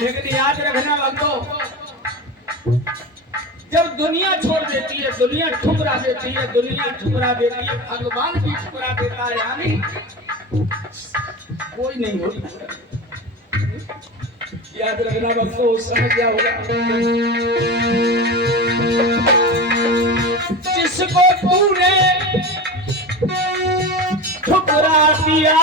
लेकिन याद रखना भक्तों, जब दुनिया छोड़ देती है, दुनिया ठुकरा देती है, दुनिया ठुकरा देती है, भगवान भी ठुकरा देता है, यानी कोई नहीं होता। याद रखना भक्तों, उस समय क्या होगा, जिसको तूने ठुकरा दिया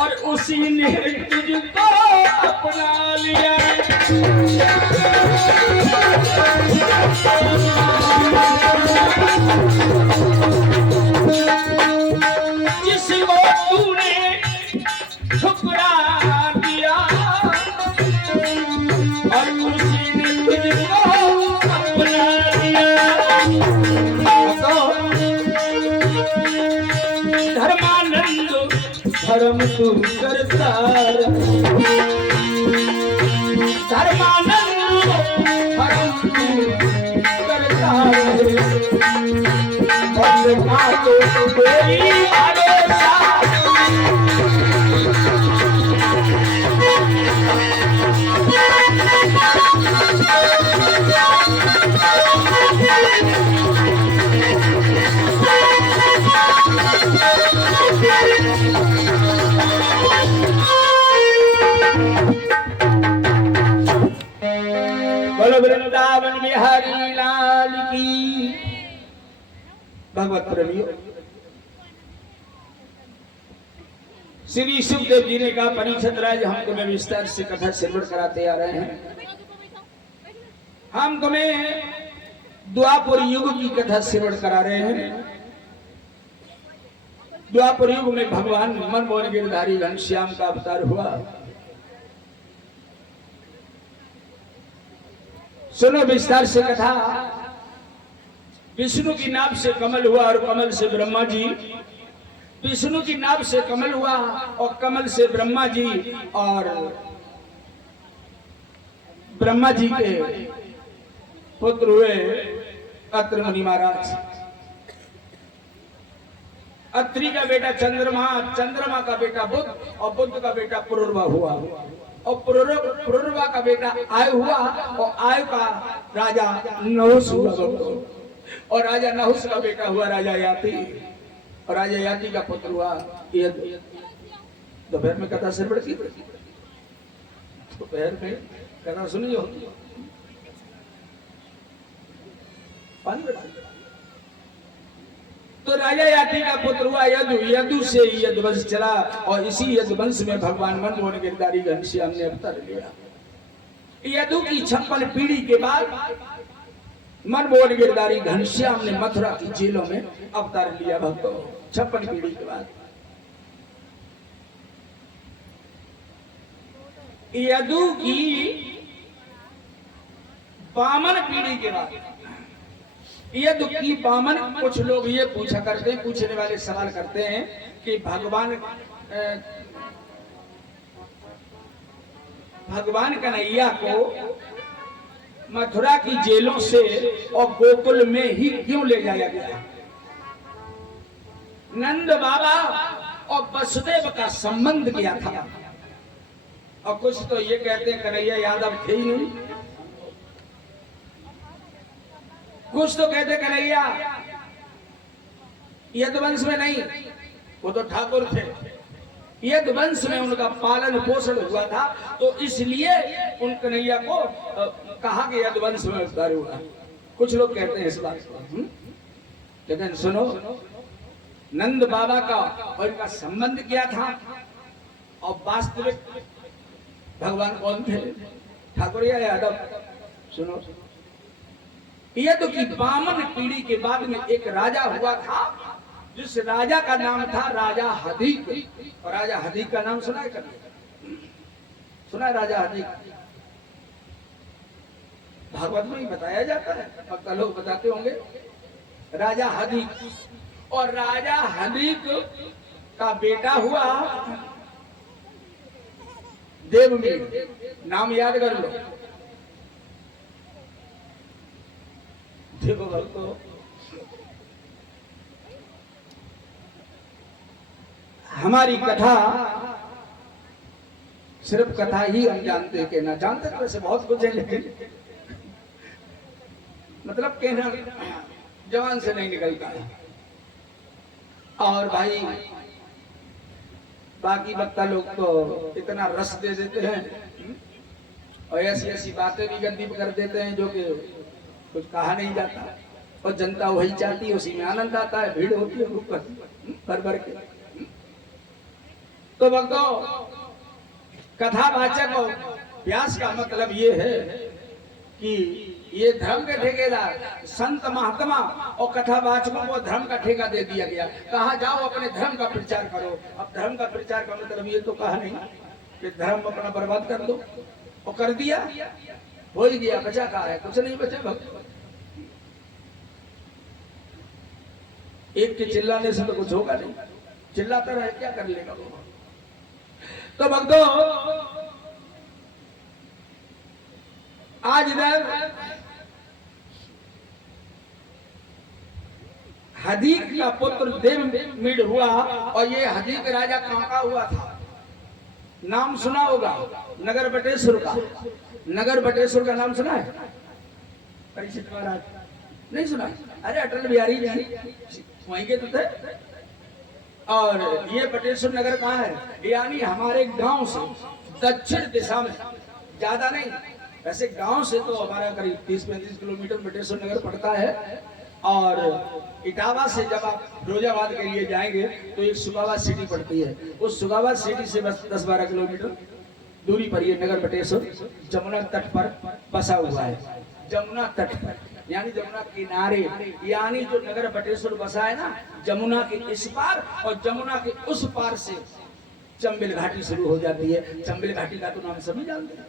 और उसी ने तुझको अपना लिया। जिसको तूने ठुकरा दिया और उसी ने तुझको अपना लिया। धर्मानंद धर्म तू करता धर्मानंद धर्म तू करता तो कोई भरोसा वृंदावन बिहारी लाल की। भगवत प्रेमियों, श्री सुखदेव जी ने कहा, परीक्षित राज, हम तुम्हें विस्तार से कथा श्रवण कराते आ रहे हैं। हम तुम्हें द्वापर युग की कथा श्रवण करा रहे हैं। द्वापर युग में भगवान मनमोहन गिरधारी घनश्याम का अवतार हुआ। सुनो विस्तार से कथा। विष्णु की नाभ से कमल हुआ और कमल से ब्रह्मा जी। विष्णु की नाभ से कमल हुआ और कमल से ब्रह्मा जी, और ब्रह्मा जी के पुत्र हुए अत्रि मुनि महाराज। अत्रि का बेटा चंद्रमा, चंद्रमा का बेटा बुध, और बुध का बेटा पुरुरवा हुआ, और पुरुरवा का बेटा आयु हुआ, और आयु का राजा नहुस हुआ, और राजा नहुस का बेटा हुआ राजा याति, और राजा याति का पुत्र हुआ यदु। दोपहर में कथा श्रवण की, दोपहर में कथा सुनी होती। तो राजा याति का पुत्र हुआ यदु। यदु से यदुवंश चला, और इसी यदुवंश में भगवान मनमोहन गिरधारी घनश्याम ने अवतार लिया। यदु की 56 पीढ़ी के बाद मनमोहन गिरधारी घनश्याम ने मथुरा की जेलों में अवतार लिया। भक्तों, 56 पीढ़ी के बाद यदु की 52 पीढ़ी के बाद, यदु की 52। कुछ लोग ये पूछा करते हैं, पूछने वाले सवाल करते हैं कि भगवान कन्हैया को मथुरा की जेलों से और गोकुल में ही क्यों ले जाया गया? नंद बाबा और वसुदेव का संबंध क्या था? और कुछ तो ये कहते हैं कन्हैया यादव थे ही नहीं, कुछ तो कहते कन्हैया यदुवंश में नहीं, वो तो ठाकुर थे। यदुवंश में उनका पालन पोषण हुआ था, तो इसलिए उन कन्हैया को कहा कि यदुवंश में अवतार हुआ। कुछ लोग कहते हैं इस बात को। लेकिन सुनो, नंद बाबा का और इनका संबंध क्या था, और वास्तविक भगवान कौन थे, ठाकुर या यादव? सुनो, यदु की 52 पीढ़ी के बाद में एक राजा हुआ था, जिस राजा का नाम था राजा हदीक। और राजा हदीक का नाम सुना है कभी? सुना है राजा हदीक? भागवत में ही बताया जाता है, भक्त लोग बताते होंगे। राजा हदीक, और राजा हदीक का बेटा हुआ देवमीर। नाम याद कर लो। देखो भक्तों, हमारी कथा सिर्फ कथा ही हम जानते कि ना जानते, तो वैसे बहुत कुछ है, लेकिन मतलब कहना जवान से नहीं निकलता है। और भाई बाकी वक्ता लोग तो इतना रस दे देते हैं और ऐसी ऐसी बातें भी गंदी कर देते हैं जो कि कुछ कहा नहीं जाता, और जनता वही चाहती है, उसी में आनंद आता है, भीड़ होती है भर भर के। तो भक्तों, कथावाचक और व्यास का मतलब ये है कि ये धर्म के ठेकेदार संत महात्मा और कथावाचकों को धर्म का ठेका दे दिया गया। कहा जाओ अपने धर्म का प्रचार करो। अब धर्म का प्रचार का मतलब ये तो कहा नहीं कि धर्म अपना बर्बाद कर दो, और कर दिया, हो ही गया, बचा कहा है, कुछ नहीं बचा भक्त। एक के चिल्लाने से तो कुछ होगा नहीं, चिल्लाता रहे क्या कर लेगा वो। तो भक्तों, आज इधर हदीक का पुत्र देवमीढ़ हुआ, और ये हदीक राजा कहां का हुआ था? नाम सुना होगा नगर बटेश्वर का। नगर बटेश्वर का नाम सुना है? परीक्षित महाराज नहीं सुना? अरे अटल बिहारी जी वहीं के तो थे। और ये बटेश्वर नगर कहाँ है? यानी हमारे गांव से दक्षिण दिशा में, ज्यादा नहीं, वैसे गांव से तो हमारा करीब 30-35 किलोमीटर बटेश्वर नगर पड़ता है। और इटावा से जब आप फिरोजाबाद के लिए जाएंगे तो एक सुगावा सिटी पड़ती है, उस सुगावा सिटी से बस 10-12 किलोमीटर दूरी पर ये नगर बटेश्वर जमुना तट पर बसा हुआ है। जमुना तट पर यानी जमुना किनारे, यानी जो नगर बटेश्वर बसा है ना, जमुना के इस पार और जमुना के उस पार से चंबल घाटी शुरू हो जाती है। चंबल घाटी का तो नाम सभी जानते हैं।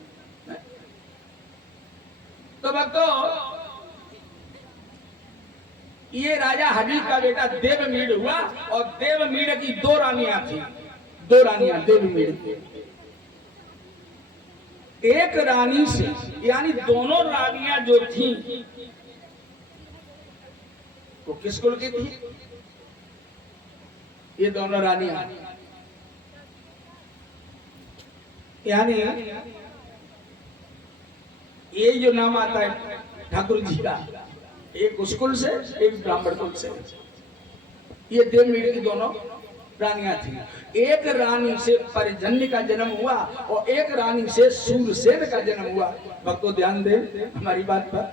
तो भक्तों, ये राजा हदीक का बेटा देवमीढ़ हुआ, और देवमीढ़ की 2 रानियां थी। 2 रानियां देवमीढ़ की। एक रानी से, यानी दोनों रानियां जो थी वो किस कुल की थी? ये दोनों रानियां यानी ये जो नाम आता है ठाकुर जी का, एक उस कुल से, एक ब्राह्मण कुल से। ये देवमीढ़ की दोनों रानियां थी। एक रानी से परिजन्य का जन्म हुआ और एक रानी से सूरसेन का जन्म हुआ। भक्तों ध्यान दें हमारी बात पर।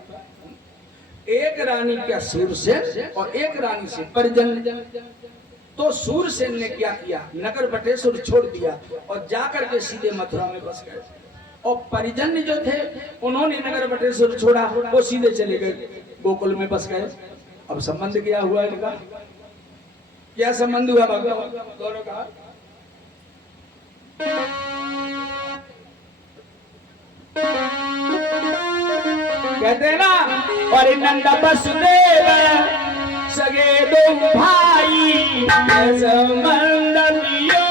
एक रानी क्या सूरसेन और एक रानी से परिजन्य। तो सूरसेन ने क्या किया? नगर बटेश्वर छोड़ दिया और जाकर के सीधे मथुरा में बस गए। और परिजन्य जो थे उन्होंने नगर बटेश्वर छोड़ा, वो सीधे चले गए गोकुल में बस गए। अब संबंध क्या हुआ इनका? क्या संबंध हुआ भगवान दोनों का? कहते हैं ना, और नंद वसुदेव सगे 2 भाई संबंध लियो।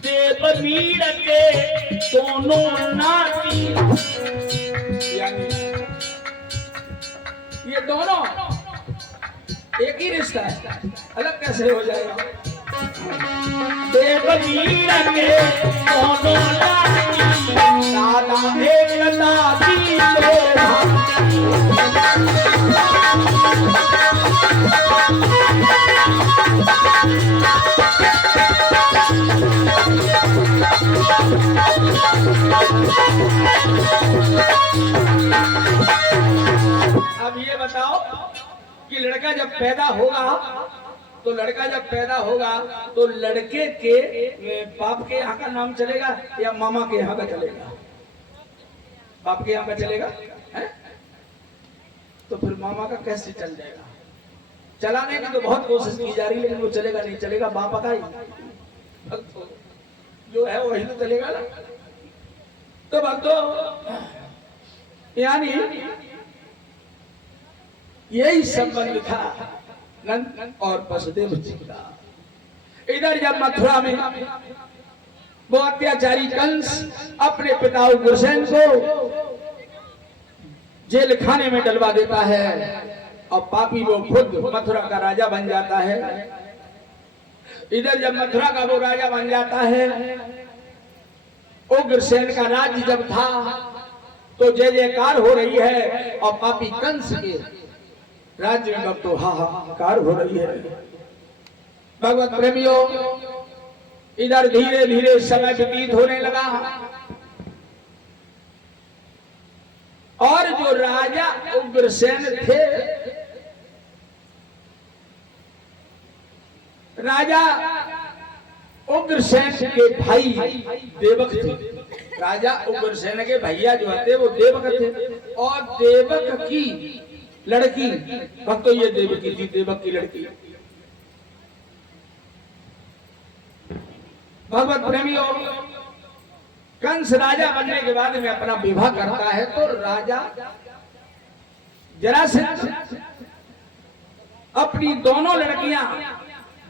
देवमीढ़ के दोनों नाती, यानी ये दोनों एक ही रिश्ता है, अलग कैसे हो जाएगा? देवमीढ़ के दोनों नाती, दादा एक दादी अब ये बताओ कि लड़का जब पैदा होगा तो लड़के के बाप के यहाँ का नाम चलेगा या मामा के यहाँ का चलेगा? बाप के यहाँ का चलेगा है? तो फिर मामा का कैसे चल जाएगा? चलाने की तो बहुत कोशिश की जा रही, लेकिन वो चलेगा नहीं। चलेगा बाप का ही, जो है वही तो चलेगा ना। तो भक्तों, यानी यही संबंध था नंद और वसुदेव जी का। इधर जब मथुरा में वो अत्याचारी कंस अपने पिता उग्रसेन को जेल खाने में डलवा देता है और पापी वो खुद मथुरा का राजा बन जाता है। इधर जब मथुरा का वो राजा बन जाता है, उग्रसेन का राज्य जब था तो जय जयकार हो रही है और पापी कंस के राज्य में अब तो हाहाकार हो रही है। भगवत प्रेमियों, इधर धीरे धीरे समय व्यतीत होने लगा और जो राजा उग्रसेन थे, राजा उग्रसेन के भाई देवक थे। राजा उग्रसेन के भैया जो थे वो देवक थे और देवक की लड़की, अब तो ये देवकी थी, देवक की लड़की। भगवत प्रेमियों, कंस राजा बनने के बाद में अपना विवाह करता है तो राजा जरासंध अपनी दोनों लड़कियां,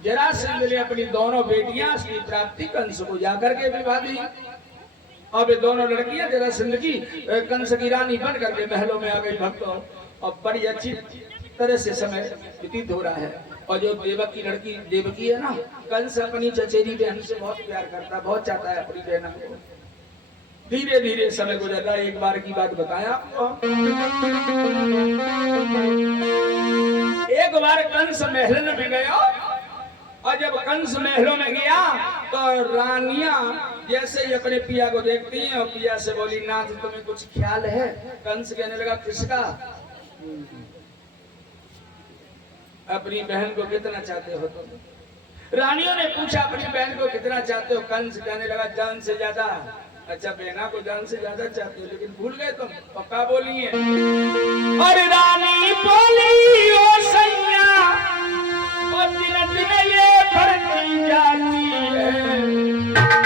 जरासंध ने अपनी दोनों बेटियां श्री प्राप्ति कंस को जाकर के विवाह दी। अब ये दोनों लड़कियां जरासंध की कंस की रानी बन करके महलों में आ गई भक्तों, और बड़ी अच्छी तरह से समय व्यतीत हो रहा है। और जो देवक की लड़की देवकी है ना, कंस अपनी चचेरी बहन से बहुत प्यार करता, बहुत चाहता है अपनी बहन को। धीरे धीरे समय गुजरता। एक बार की बात बताया आपको, एक बार कंस महल में गया और जब कंस महलों में गया तो रानियां जैसे ही अपने पिया को देखती हैं और पिया से बोली, नाथ तुम्हें कुछ ख्याल है? कंस कहने लगा, किसका? अपनी बहन को कितना चाहते हो तुम? रानियों ने पूछा अपनी बहन को कितना चाहते हो? कंस कहने लगा, जान से ज्यादा। अच्छा, बहना को जान से ज्यादा चाहते हो, लेकिन भूल गए तुम, पक्का बोली है। और रानी बोली, ओ सैया, और दिन दिन ये बढ़ती जाती है,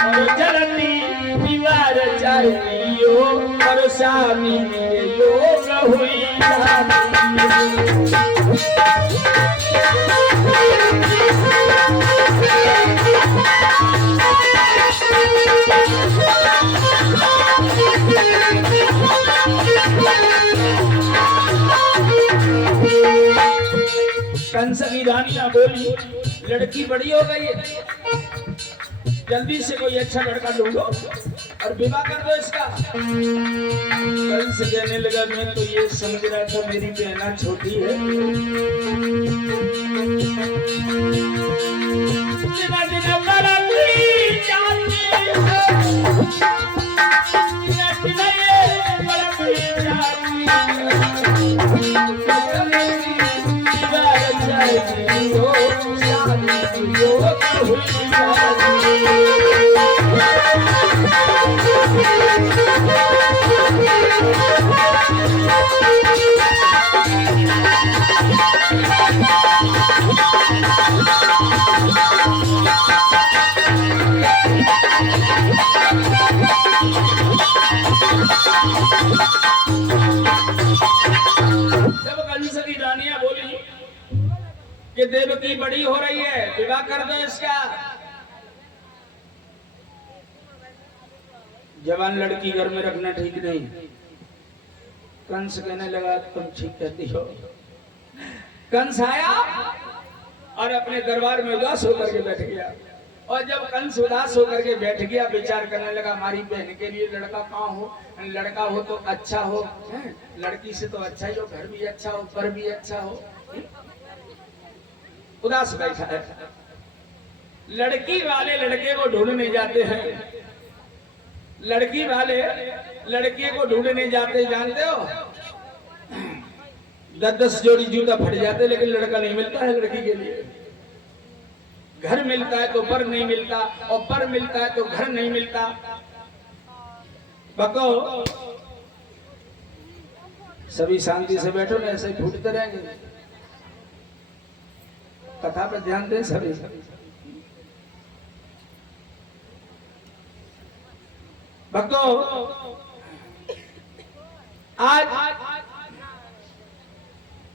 और जलती दीवार चाहती हो, और स्वामी योग हुई कंस की रानियां बोली, लड़की बड़ी हो गई है, जल्दी से कोई अच्छा लड़का ढूंढो और विवाह कर दो इसका। कंस कहने लगा, मैं तो ये समझ रहा था मेरी बहना छोटी है, कि देवकी बड़ी हो रही है, विवाह कर दो इसका। जवान लड़की घर में रखना ठीक नहीं। कंस कहने लगा, तुम ठीक कहती हो। कंस आया और अपने दरबार में उदास होकर के बैठ गया। और जब कंस उदास होकर के बैठ गया, विचार करने लगा, हमारी बहन के लिए लड़का कहाँ हो? लड़का हो तो अच्छा हो, लड़की से तो अच्छा ही हो, घर भी अच्छा हो, पर भी अच्छा हो। उदास बैठा है। लड़की वाले लड़के को ढूंढने जाते हैं, लड़की वाले लड़के को ढूंढने जाते, जानते हो 10-10 जोड़ी जूता फट जाते, लेकिन लड़का नहीं मिलता है लड़की के लिए। घर मिलता है तो पर नहीं मिलता, और पर मिलता है तो घर नहीं मिलता। बको सभी शांति से बैठो ना, ऐसे ही फूटते रहेंगे। कथा पर ध्यान दें सभी। भक्तों, आज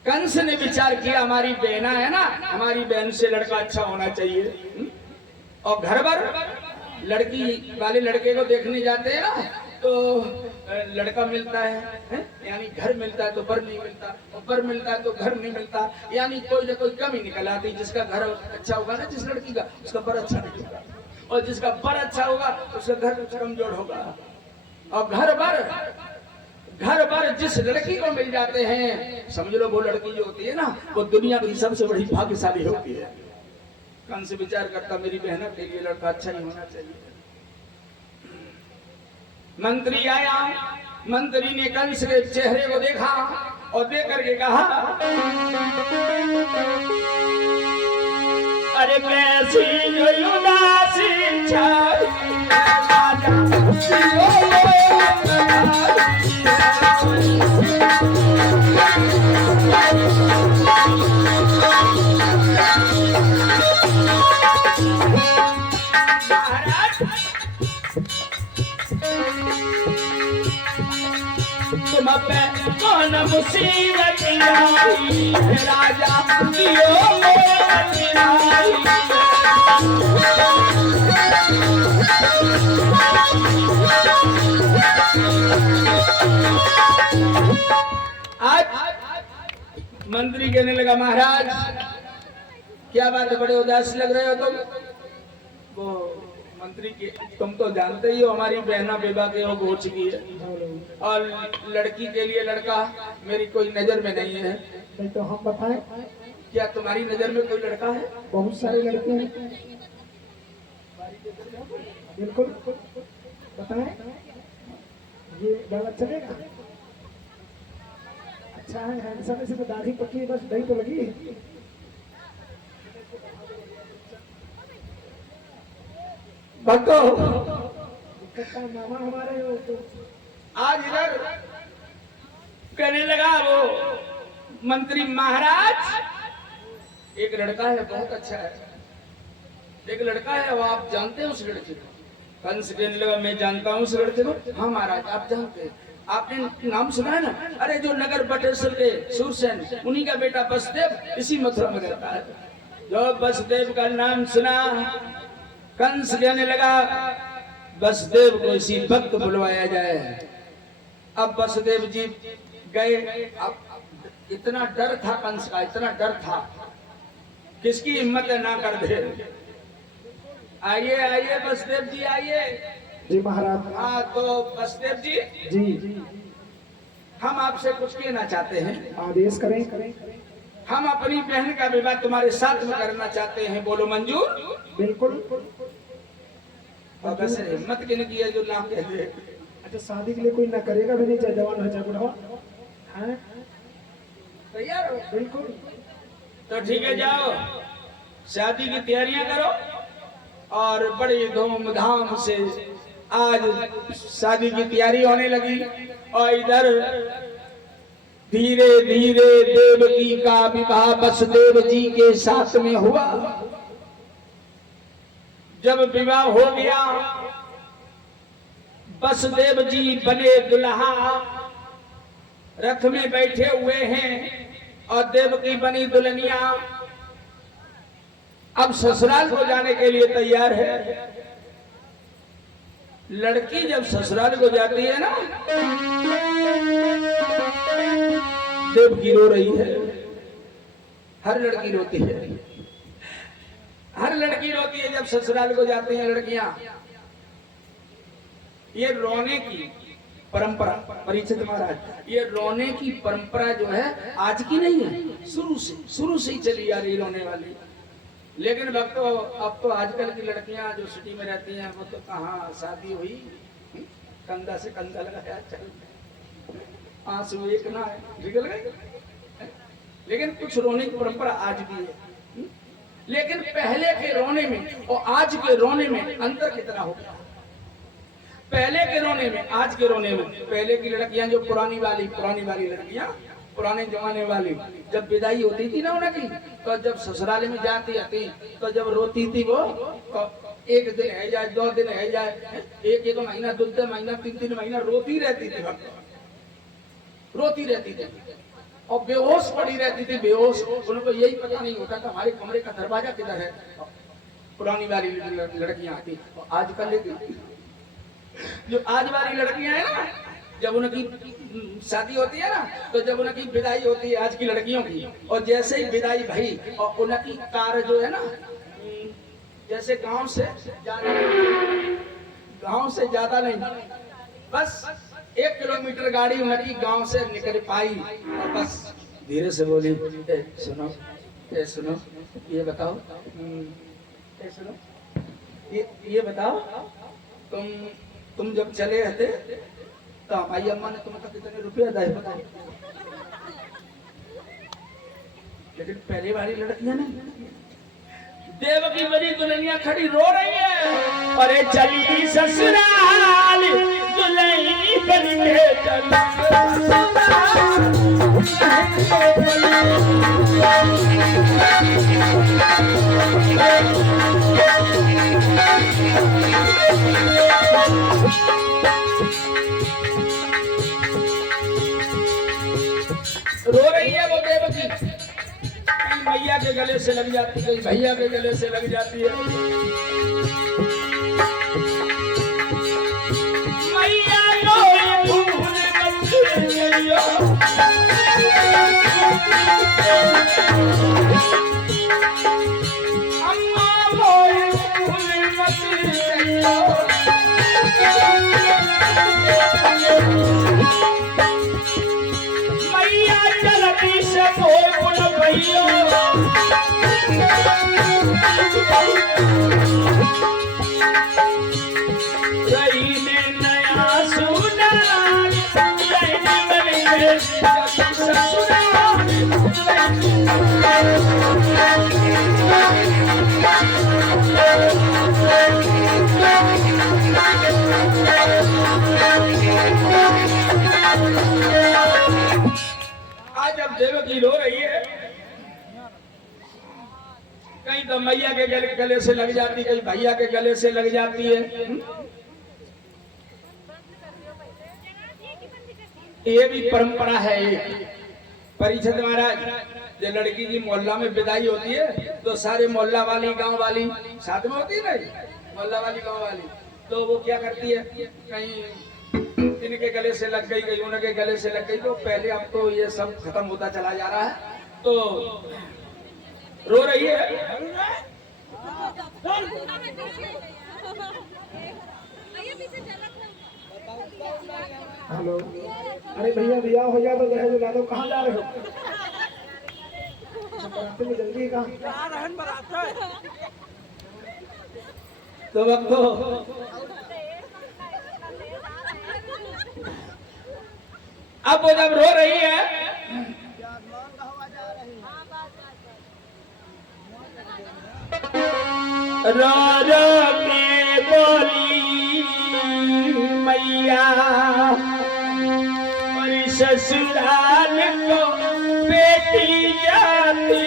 कंस ने विचार किया हमारी बहना है ना, हमारी बहन से लड़का अच्छा होना चाहिए। और घर भर लड़की वाले लड़के को देखने जाते हैं ना, तो लड़का मिलता है यानी घर मिलता है तो बर नहीं मिलता, और बर मिलता है तो घर नहीं मिलता, यानी कोई ना कोई कमी निकल आती। जिसका घर अच्छा होगा ना जिस लड़की का, उसका बर अच्छा निकलेगा, और जिसका बर अच्छा होगा उसका घर कुछ कमजोर होगा। और घर भर जिस लड़की को मिल जाते हैं, समझ लो वो लड़की जो होती है ना, वो दुनिया की सबसे बड़ी भाग्यशाली होती है। कंस विचार करता मेरी बहना के लिए लड़का अच्छा ही होना चाहिए। मंत्री आया, मंत्री ने कंस के चेहरे को देखा और देख करके कहा, अरे कैसी उदासी छाई तुम पे कौन मुसीबत आई, राजा कियो आज मंत्री कहने लगा, महाराज क्या बात है, बड़े उदास लग रहे हो तुम। वो मंत्री के, तुम तो जानते ही हो हमारी बहना विवाह के हो चुकी है, और लड़की के लिए लड़का मेरी कोई नजर में नहीं है। नहीं तो हम बताएं, क्या तुम्हारी नजर में कोई लड़का है? बहुत सारे लड़के हैं। बिल्कुल बताएं, ये गलत चलेगा? अच्छा है, हैंडसम से तो दाढ़ी पक्की, बस दही तो लगी। भक्तो मामा हमारे हो तो आज इधर कहने लगा वो मंत्री, महाराज एक लड़का है बहुत अच्छा है, एक लड़का है, वो आप जानते हैं उस लड़के को? कंस कहने लगा, मैं जानता हूँ उस लड़के को। हाँ महाराज आप जानते हैं, आपने नाम सुना है ना? अरे जो नगर बटेश्वर के सूरसेन, उन्हीं का बेटा बसदेव इसी मथुरा में रहता है। जो बसदेव का नाम सुना, कंस कहने लगा बसदेव को इसी वक्त बुलवाया जाए। अब बसदेव जी गए। अब इतना डर था कंस का, इतना डर था, किसकी हिम्मत है ना कर दे। आइए आइए बसदेव जी आइए। जी महाराज। हाँ तो बसदेव जी, जी हम आपसे कुछ कहना चाहते हैं। आदेश करें। हम अपनी बहन का विवाह तुम्हारे साथ में करना चाहते हैं, बोलो मंजूर? बिल्कुल। और वैसे हिम्मत किन की है जो ना कह दे? अच्छा शादी के लिए कोई ना करेगा भी नहीं, चाहे जवान हो चाहे बुढ़ा। हाँ तैयार हो? बिल्कुल। तो ठीक है, जाओ शादी की तैयारियां करो, और बड़ी धूमधाम से आज शादी की तैयारी होने लगी। और इधर धीरे धीरे देवकी का विवाह बसदेव जी के साथ में हुआ। जब विवाह हो गया, बसदेव जी बने दुल्हा, रथ में बैठे हुए हैं, और देवकी बनी दुल्हनिया अब ससुराल को जाने के लिए तैयार है। लड़की जब ससुराल को जाती है ना, देवकी रो रही है। हर लड़की रोती है, हर लड़की रोती है जब ससुराल को जाती हैं लड़कियां। ये रोने की परंपरा, परीक्षित महाराज, ये रोने की परंपरा जो है आज की नहीं है, शुरू से ही चली आ रही रोने वाली। लेकिन भक्तों अब तो आजकल की लड़कियां जो सिटी में रहती हैं, वो तो कहाँ शादी हुई, कंधा से कंधा लगाया चल, आंसू एक ना निकल गए। लेकिन कुछ रोने की परंपरा आज भी है। लेकिन पहले के रोने में और आज के रोने में अंतर कितना हो गया। पहले के रोने में आज के रोने में, पहले की लड़कियां जो पुरानी वाली लड़कियां, पुराने जमाने वाली, जब विदाई होती थी ना उनकी, तो जब ससुराल में जाती थी तो जब रोती थी वो, तो एक दिन है जाए, 2 दिन है जाए, एक महीना, 2 महीना, 3 महीना रोती रहती थी, रोती रहती थी। और बेहोश पड़ी रहती थी, बेहोश। उनको यही पता नहीं होता था हमारे कमरे का दरवाजा किधर है। पुरानी वाली लड़कियां आती, और आजकल जो आज वाली लड़कियां हैं ना, जब उनकी शादी होती है ना, तो जब उनकी विदाई होती है आज की लड़कियों की, और जैसे ही विदाई भई और उनकी कार जो है ना, जैसे गांव से ज्यादा नहीं, बस 1 किलोमीटर गाड़ी उनकी गांव से निकल पाई, और बस धीरे से बोली, सुनो सुनो, ये बताओ, सुनो, ये बताओ, तुम जब चले रहते तो हमारी अम्मा ने तुम्हें कितने रुपया दिए बताओ। लेकिन पहले वाली लड़कियां नहीं। देवकी बड़ी दुल्हनिया खड़ी रो रही है, अरे चली ससुराल दुल्हनी बन के चली रो रही है वो देवकी। कहीं मैया के गले से लग जाती है, कहीं भैया के गले से लग जाती है। मैया चलती से भैया देवकी रो रही है, कहीं तो मैया के गले से लग जाती, कहीं भैया के गले से लग जाती है। ये भी परंपरा है। परिषद महाराज, जो लड़की की मोहल्ला में विदाई होती है तो सारे मोहल्ला वाली गांव वाली साथ में होती है ना, मोहल्ला वाली गांव वाली, तो वो क्या करती है, कहीं इनके गले से लग गई, कहीं उनके गले से लग गई। तो पहले अब तो ये सब खत्म होता चला जा रहा है, तो रो रही है। हेलो, अरे भैया बिया हो गया तो दहेज ला दो। कहाँ जा रहे हो? बराते में जल्दी कहाँ? तो अब तो अब वो जब रो रही है, रो रो के बोली मैया, और ससुराल को बेटी जाती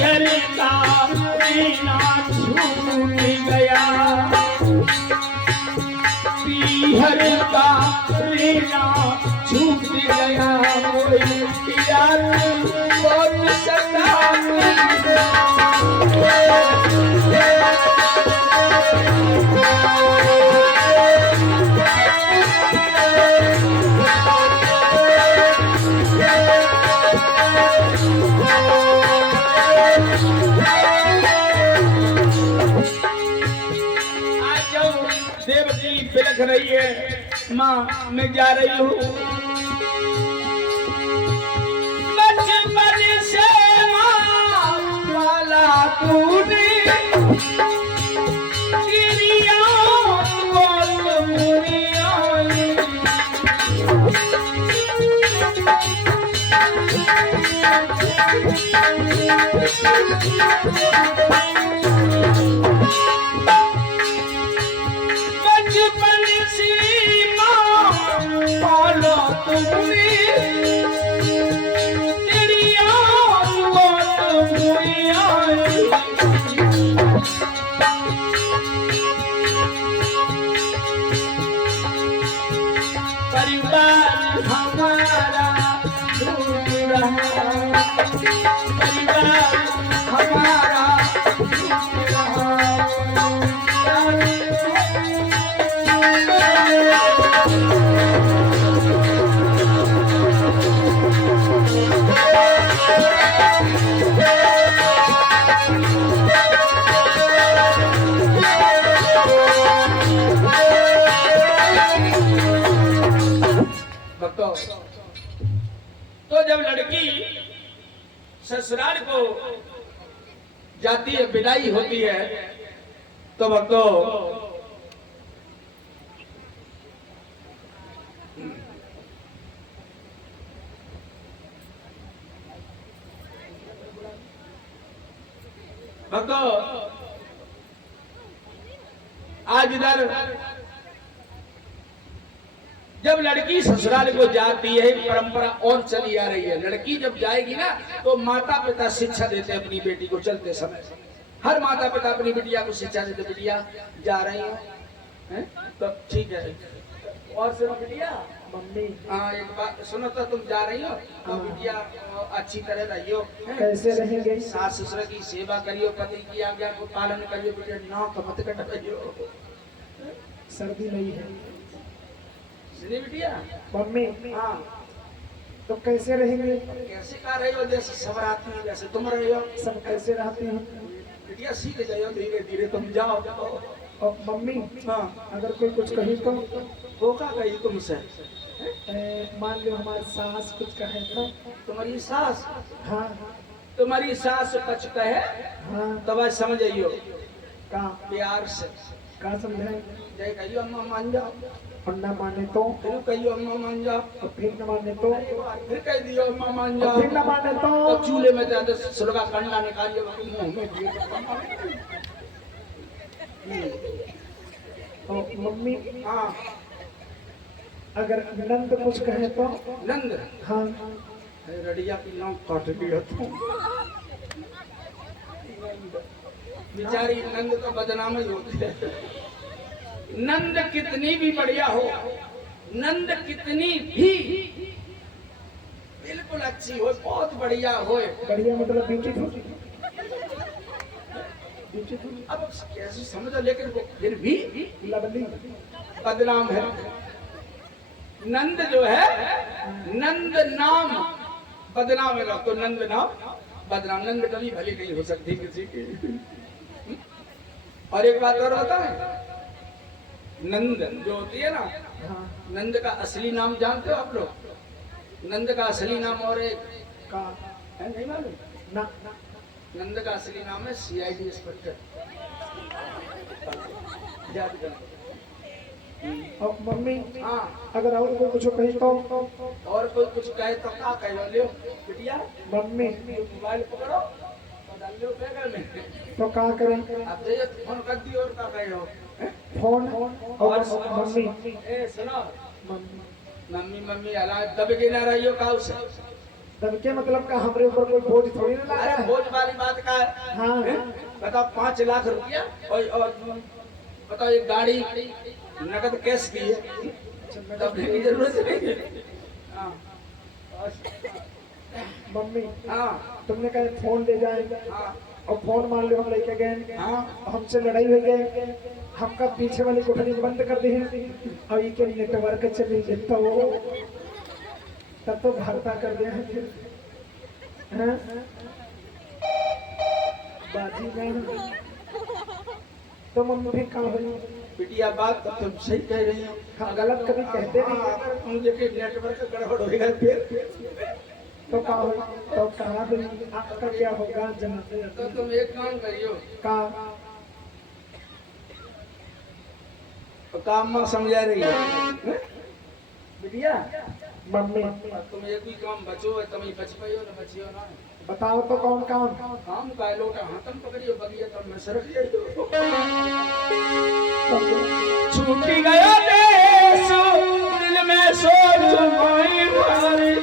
हर का रीना छूट गया, यार बहुत देवकी बिलख रही है, माँ मैं जा रही हूँ। बचपन से माँ वाला तूने बचपन से माँ पाला तुमने, तेरी तो जब लड़की ससुराल को जाती है, विदाई होती है, तो भक्तों आज इधर जब लड़की ससुराल को जाती है, परंपरा और चली आ रही है। लड़की जब जाएगी ना तो माता पिता शिक्षा देते हैं अपनी बेटी को चलते समय। हर माता पिता अपनी बिटिया को शिक्षा देते, बिटिया जा रही हो हैं तो ठीक है, और सुनो बिटिया, मम्मी हाँ एक बात सुनो, तो तुम जा रही हो तो बिटिया अच्छी तरह रहियो, कैसे रहेंगे? सास ससुर की सेवा करियो, पति की आज्ञा को पालन करियो, बिटिया नाक मत कटवाइयो। सर्दी नहीं है सुनी बिटिया? मम्मी हाँ तो कैसे रहेंगे? कैसे का रही हो? जैसे सब आती है वैसे तुम रही हो। सब कैसे रहते हैं? बिटिया सीख जाओ, धीरे धीरे तुम जाओ। और मम्मी हाँ अगर कोई कुछ कही तो? वो का कही तुमसे? मान लो हमारी सास कुछ कहे तो? तुम्हारी सास? हाँ तुम्हारी सास कुछ कहे हाँ तो बस समझ आइयो का प्यार से का समझाए? जय कहियो अम्मा मान जाओ, और न माने तो? फिर कहियो अम्मा मान जाओ, और फिर न माने तो? फिर कह दियो अम्मा मान और जाओ, फिर न माने तो? तो चूल्हे में जाते सुलगा कंडा निकालियो, मुंह में दियो। और मम्मी हाँ अगर नंद कुछ कहे तो? नंद? हाँ रडिया की नाम काट दिया तू। बेचारी नंद तो बदनाम ही होती है। नंद कितनी भी बढ़िया हो, नंद कितनी भी बिल्कुल अच्छी हो, बहुत बढ़िया हो, बढ़िया मतलब ब्यूटीफुल? ब्यूटीफुल अब कैसे समझो, लेकिन वो फिर भी लवली बदनाम है। नंद जो है, नंद नाम बदनाम है, तो नंद नाम बदनाम। नंद कभी भली नहीं हो सकती किसी की। और एक बात और होता है, नंद जो होती है ना, हाँ नंद का असली नाम जानते हो आप लोग? नंद का असली नाम और एक का है, नहीं मालूम? ना नंद का असली नाम है CID इंस्पेक्टर। याद कर। और मम्मी हाँ अगर और कोई कुछ कहे तो? और कोई कुछ कहे तो क्या कह लो बिटिया? मम्मी मोबाइल पकड़ो और डाल लो बैग में, तो क्या करें? अब जैसे फोन कर दियो और क्या कहो? फोन और और मम्मी ए सुनो, मम्मी मम्मी मम्मी अला दब के ना रहियो काऊ से। दबके मतलब का हमरे ऊपर कोई बोझ थोड़ी ना लगा अरे है? बोझ वाली बात का है? हाँ बताओ 5 लाख रुपया और बताओ एक गाड़ी नगद कैश की है, दबने की जरूरत नहीं है। हाँ मम्मी हाँ तुमने कहा फोन ले जाए, हाँ और फोन मान लो हम लेके गए, हाँ हमसे लड़ाई हो गई, हमका पीछे वाली कोठरी बंद कर दी और ये के नेटवर्क चली गई तो तब तो भरता कर दिया है फिर। हाँ? बाजी में तो मम्मी फिर कहाँ हुई? बिटिया बात तो तुम सही कह रही हो। हाँ गलत कभी कहते नहीं। अगर मुझे के नेटवर्क गड़बड़ होएगा फिर तो कहाँ हुई? तो कहाँ हुई? आपका क्या होगा जनाते तो तुम एक काम करियो, का? तो काम में समझा रही है बिटिया। मम्मी अब तुम एक ही काम बचो है, तुम ही बच पाइयो ना बचियो ना। बताओ तो कौन काम? काम का लोटा हाथम पकड़ियो, बगिया तुम में सरक जाइयो। छूटी गया देश दिल में सोच कोई मारी।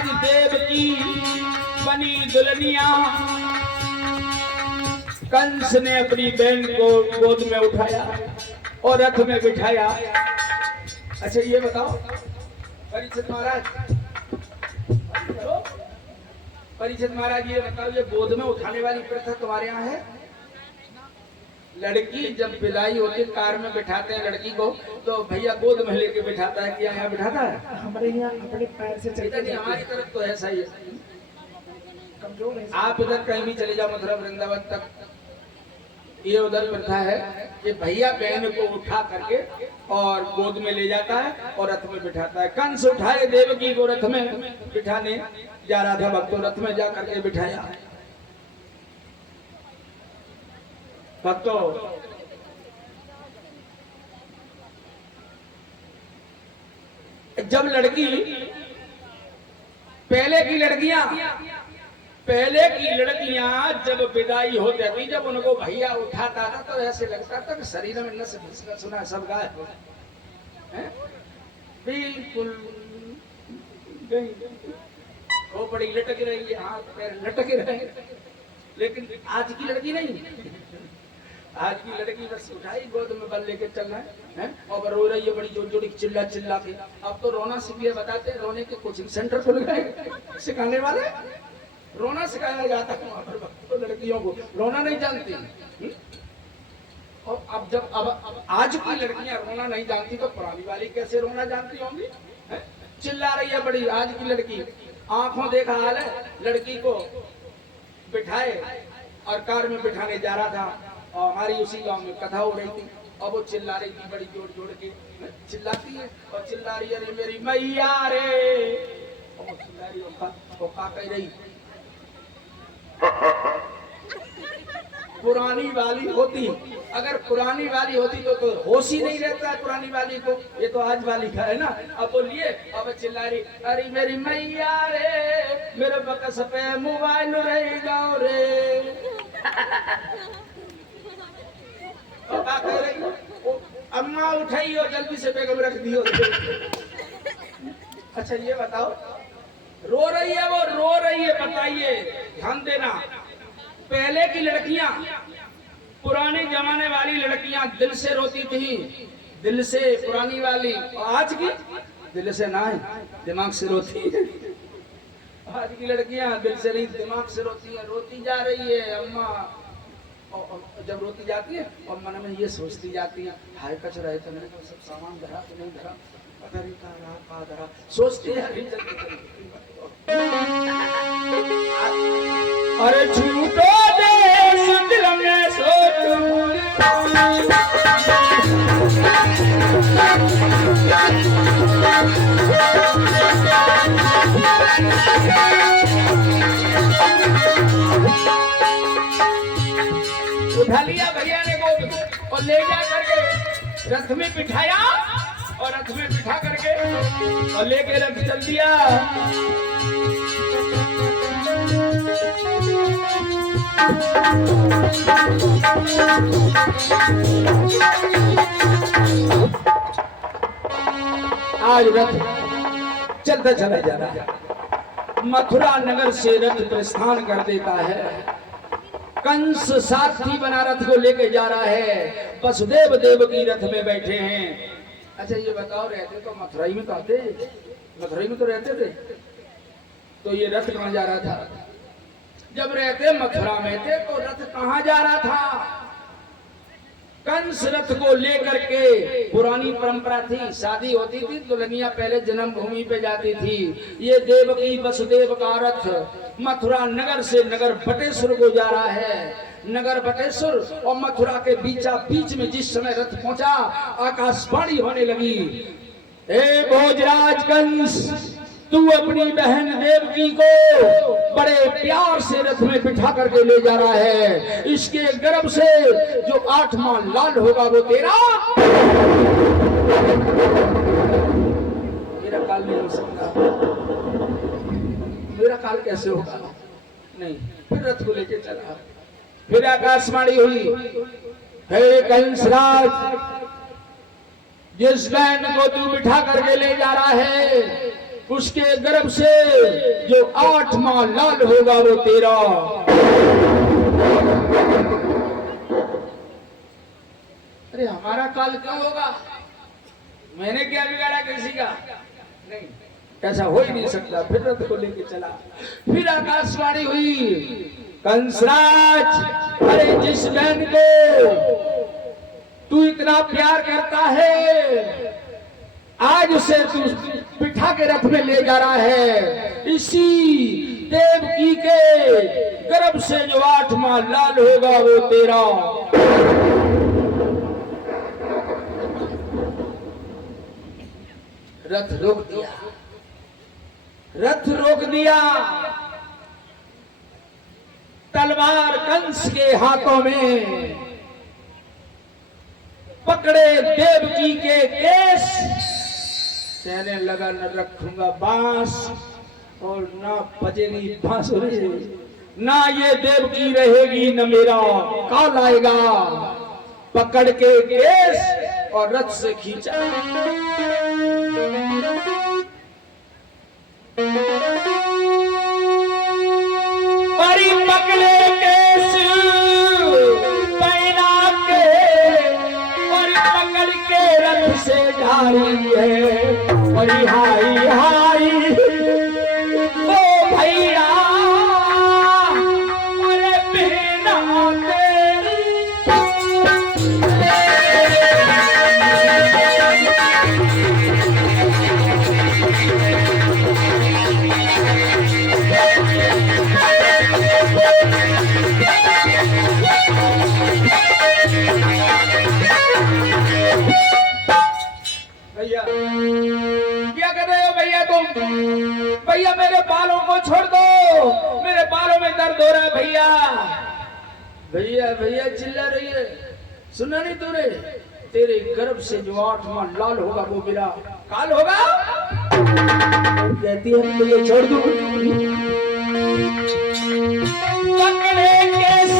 आज देव की बनी दुल्हनिया। कंस ने अपनी बहन को गोद में उठाया और रथ में बिठाया। अच्छा ये बताओ परीक्षित महाराज, परीक्षित महाराज ये बताओ, ये गोद में उठाने वाली प्रथा तुम्हारे यहाँ है? लड़की जब विदाई होती कार में बिठाते हैं लड़की को, तो भैया गोद में लेके बिठाता है, क्या यहाँ बिठाता है? हमारे यहाँ अपने पैर से चलते नहीं, हमारी तरफ तो ऐसा ही है। कमजोर है। आप इधर कहीं भी चले जाओ, मथुरा वृंदावन तक ये उधर प्रथा है कि भैया बहन को उठा करके और गोद में ले जाता है और रथ में बिठाता है। कंस उठाए देवकी को रथ में बिठाने जा रहा था, भक्तों रथ में जा करके बिठाया। भक्तों जब लड़की पहले की लड़कियां जब विदाई होती थी, जब उनको भैया उठाता था तो ऐसे लगता था कि शरीर में नस फिसला सुना सब गायब है, बिल्कुल गई वो बड़ी लटक रही है, हाथ पैर लटके रहे। लेकिन आज की लड़की नहीं, आज की लड़की बस उठाई गोद में बल लेके चल रहा है और रो रही है बड़ी जोर जोर चिल्ला चिल्ला के। अब तो रोना सीख लिया, बताते रोने के कोचिंग सेंटर खुल गए, सिखाने वाले रोना सिखाया जाता है वहां पर। तो लड़कियों को रोना नहीं जानती। और अब आज की लड़कियां रोना नहीं जानती तो पुरानी वाली कैसे रोना जानती होंगी? चिल्ला रही है बड़ी आज की लड़की। आंखों देखा हाल है, लड़की को बिठाए और कार में बिठाने जा रहा था और हमारी उसी गांव में कथा हो रही थी और वो चिल्ला रही थी बड़ी जोर जोर के, चिल्लाती है और चिल्ला रही है मेरी मैया रे, और वो चिल्ला रही वो का कह रही पुरानी वाली होती, अगर पुरानी वाली होती तो होश ही नहीं रहता है पुरानी वाली को, ये तो आज वाली का है ना। अब बोलिए, अब चिल्ला रही अरे मेरी मैया रे, मेरे बकस पे मोबाइल रह जाओ रे। अम्मा उठाई हो जल्दी से बेगम रख दियो। अच्छा ये बताओ, रो रही है वो, रो रही है, बताइए ध्यान देना। पहले की लड़कियां, पुराने जमाने वाली लड़कियां दिल से रोती थी, दिल से पुरानी वाली, और आज की दिल से ना दिमाग से रोती है। आज की लड़कियां दिल से नहीं दिमाग से रोती है, रोती जा रही है अम्मा। और जब रोती जाती है और मन में ये सोचती जाती है हाय कचरा है तो मैंने तो सब सामान धरा तो नहीं धरा, पता नहीं कहाँ धरा, सोचती है। अरे झूठो देश दिल में सोचूं, उठा लिया भैया ने गोद और ले जा करके रथ में बिठाया और रथ में बिठा करके और लेके रथ चल दिया। आज रथ चलता चला जा रहा है, मथुरा नगर से रथ प्रस्थान कर देता है। कंस सारथी बना रथ को लेके जा रहा है, वसुदेव देवकी रथ में बैठे हैं। अच्छा ये बताओ, रहते तो मथुरा में तो आते, मथुरा में तो रहते थे, तो ये रथ कहाँ जा रहा था? जब रहते मथुरा में थे तो रथ कहाँ जा रहा था? कंस रथ को लेकर के, पुरानी परंपरा थी, शादी होती थी दुल्हनिया पहले जन्मभूमि पे जाती थी। ये देवकी वसुदेव का रथ मथुरा नगर से नगर बटेश्वर को जा रहा है। नगर बटेश्वर और मथुरा के बीचा बीच में जिस समय रथ पहुंचा, आकाशवाणी होने लगी, हे भोजराज कंस, तू अपनी बहन देवकी को बड़े प्यार से रथ में बिठा करके ले जा रहा है। इसके गर्भ से जो 8 माह लाल होगा वो तेरा। मेरा काल नहीं हो सकता, मेरा काल कैसे होगा? नहीं। फिर रथ को लेके चला, फिर आकाशवाणी हुई, हे कंसराज, जिस बहन को तू बिठा करके ले जा रहा है उसके गर्भ से जो 8 माह लाल होगा वो तेरा। अरे हमारा काल क्यों होगा? मैंने क्या बिगाड़ा किसी का? नहीं, ऐसा हो ही नहीं सकता। फिर रथ को लेके चला। फिर आकाशवाणी हुई, कंसराज, अरे जिस बहन को तू इतना प्यार करता है, आज उसे तू बिठा के रथ में ले जा रहा है। इसी देवकी के गर्भ से जो 8 माह लाल होगा वो तेरा। रथ रोक दिया, रथ रोक दिया। तलवार कंस के हाथों में, पकड़े देवकी के केस, कहने लगा न रखूंगा बांस और ना बजेगी बांसुरी, ना ये देवकी रहेगी न मेरा काल आएगा। पकड़ के केस और रथ से खींचा। परी पकड़े केस पहना के और पकड़ के रथ से ढारी है। परी हाई हाई ओ भैया, अरे बिना तेरी भैया क्या कर रहे हो? भैया तुम, भैया मेरे बालों को छोड़ दो, मेरे बालों में दर्द हो रहा है भैया। भैया भैया चिल्ला रही है, सुना नहीं तूने? तेरे गर्भ से जो 8 माह लाल होगा वो मेरा काल होगा। कहती है तो ये छोड़ दूं। पकड़े केस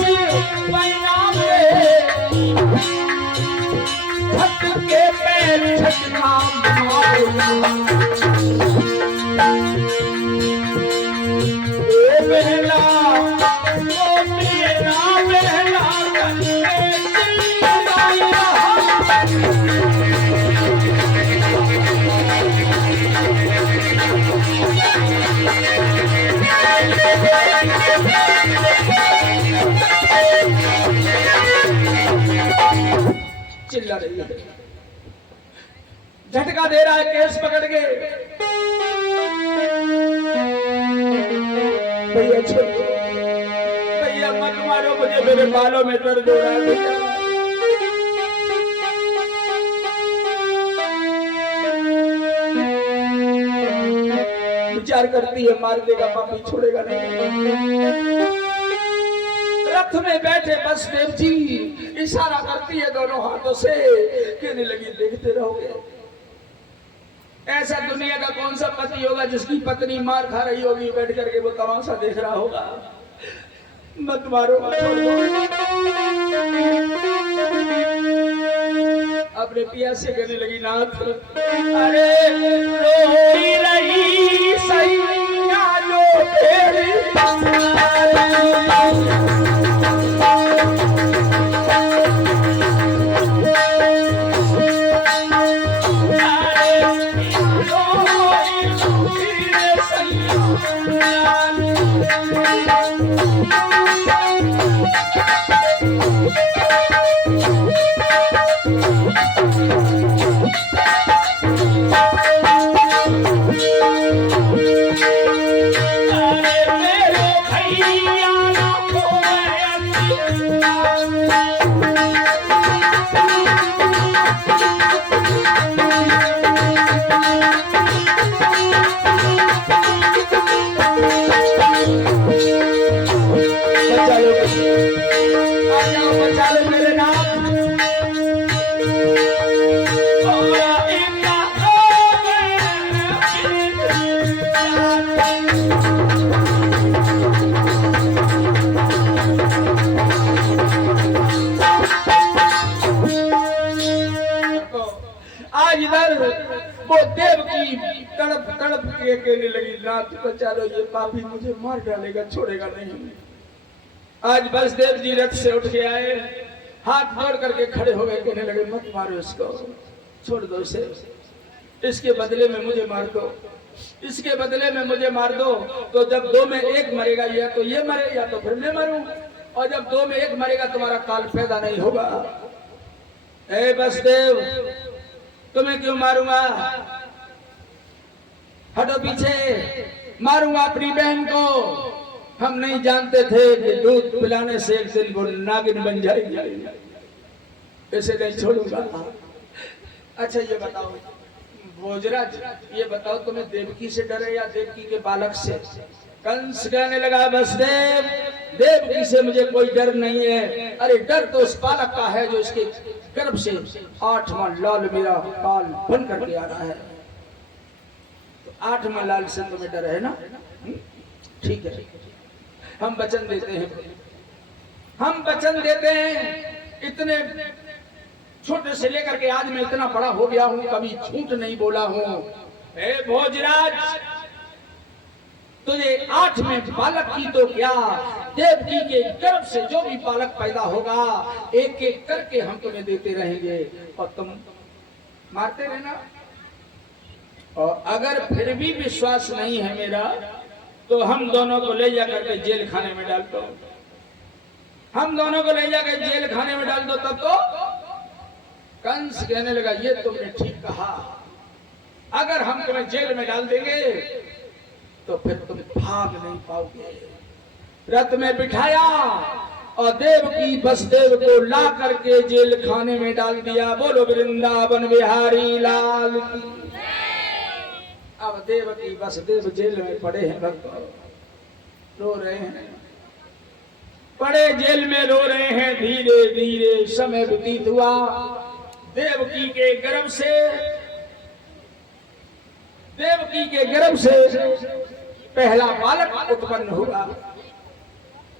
पहनावे, छत के पैर छटका बहला ओ मेरा बहला चिल्ला रही है, झटका दे रहा है केस पकड़ के। भैया छोड़ो, भैया मत मारो मुझे, मेरे बालों में दर्द हो रहा है भैया। विचार करती है मार देगा पापी, छोड़ेगा नहीं। रथ में बैठे बसदेव जी इशारा करती है दोनों हाथों से, कहने लगी देखते रहोगे। ऐसा दुनिया का कौन सा पति होगा जिसकी पत्नी मार खा रही होगी, बैठ करके वो तमाशा देख रहा होगा। मत मारो, छोड़ दो। अपने पिया से कहने लगी नाथ, अरे रोई रही सैया लो तेरी वो देवकी ये कहने लगी, नाथ बचारो, ये पापी मुझे मार डालेगा, छोड़ेगा नहीं। आज बसदेव जी रथ से उठ के आए, हाथ जोड़ करके खड़े हो गए, कहने लगे मत मारो इसको, छोड़ दो इसे, इसके बदले में मुझे मार दो, इसके बदले में मुझे मार दो। तो जब दो में एक मरेगा, या तो ये मरे या तो फिर मैं मरूं, और जब दो में एक मरेगा तुम्हारा काल पैदा नहीं होगा। ए बसदेव, तुम्हें क्यों मारूंगा, हटो पीछे, मारूंगा अपनी बहन को। हम नहीं जानते थे कि दूध पिलाने से एक दिन वो नागिन बन जाएगी, इसे नहीं छोड़ूंगा। अच्छा ये बताओ भोजराज, ये बताओ तुम्हें देवकी से डर है या देवकी के बालक से? कंस कहने लगा, बसदेव, देवकी से मुझे कोई डर नहीं है, अरे डर तो उस बालक का है जो इसके गर्भ से 8वां लाल मेरा काल बन करके आ रहा है। तो 8वां लाल से तुम्हें डर है ना? ठीक है, हम वचन देते हैं, हम वचन देते हैं, इतने छोटे से लेकर के आज मैं इतना बड़ा हो गया हूं, कभी झूठ नहीं बोला हूं। ए भोजराज, तुझे 8 में बालक की तो क्या, देवकी के गर्भ से जो भी बालक पैदा होगा एक एक करके हम तुम्हें देते रहेंगे और तुम मारते रहना। और अगर फिर भी विश्वास नहीं है मेरा, तो हम दोनों को ले जाकर के जेल खाने में डाल दो, हम दोनों को ले जाकर जेल खाने में डाल दो। तब तो कंस कहने लगा, ये तुमने ठीक कहा, अगर हम तुम्हें जेल में डाल देंगे तो फिर तुम भाग नहीं पाओगे। रथ में बिठाया और देवकी बसदेव को ला करके जेल खाने में डाल दिया। बोलो वृंदावन बिहारी लाल की। अब देवकी बसदेव जेल में पड़े हैं, भक्त रो रहे हैं, पड़े जेल में रो रहे हैं। धीरे धीरे समय व्यतीत हुआ, देवकी के गर्भ से, देवकी के गर्भ से पहला बालक उत्पन्न हुआ।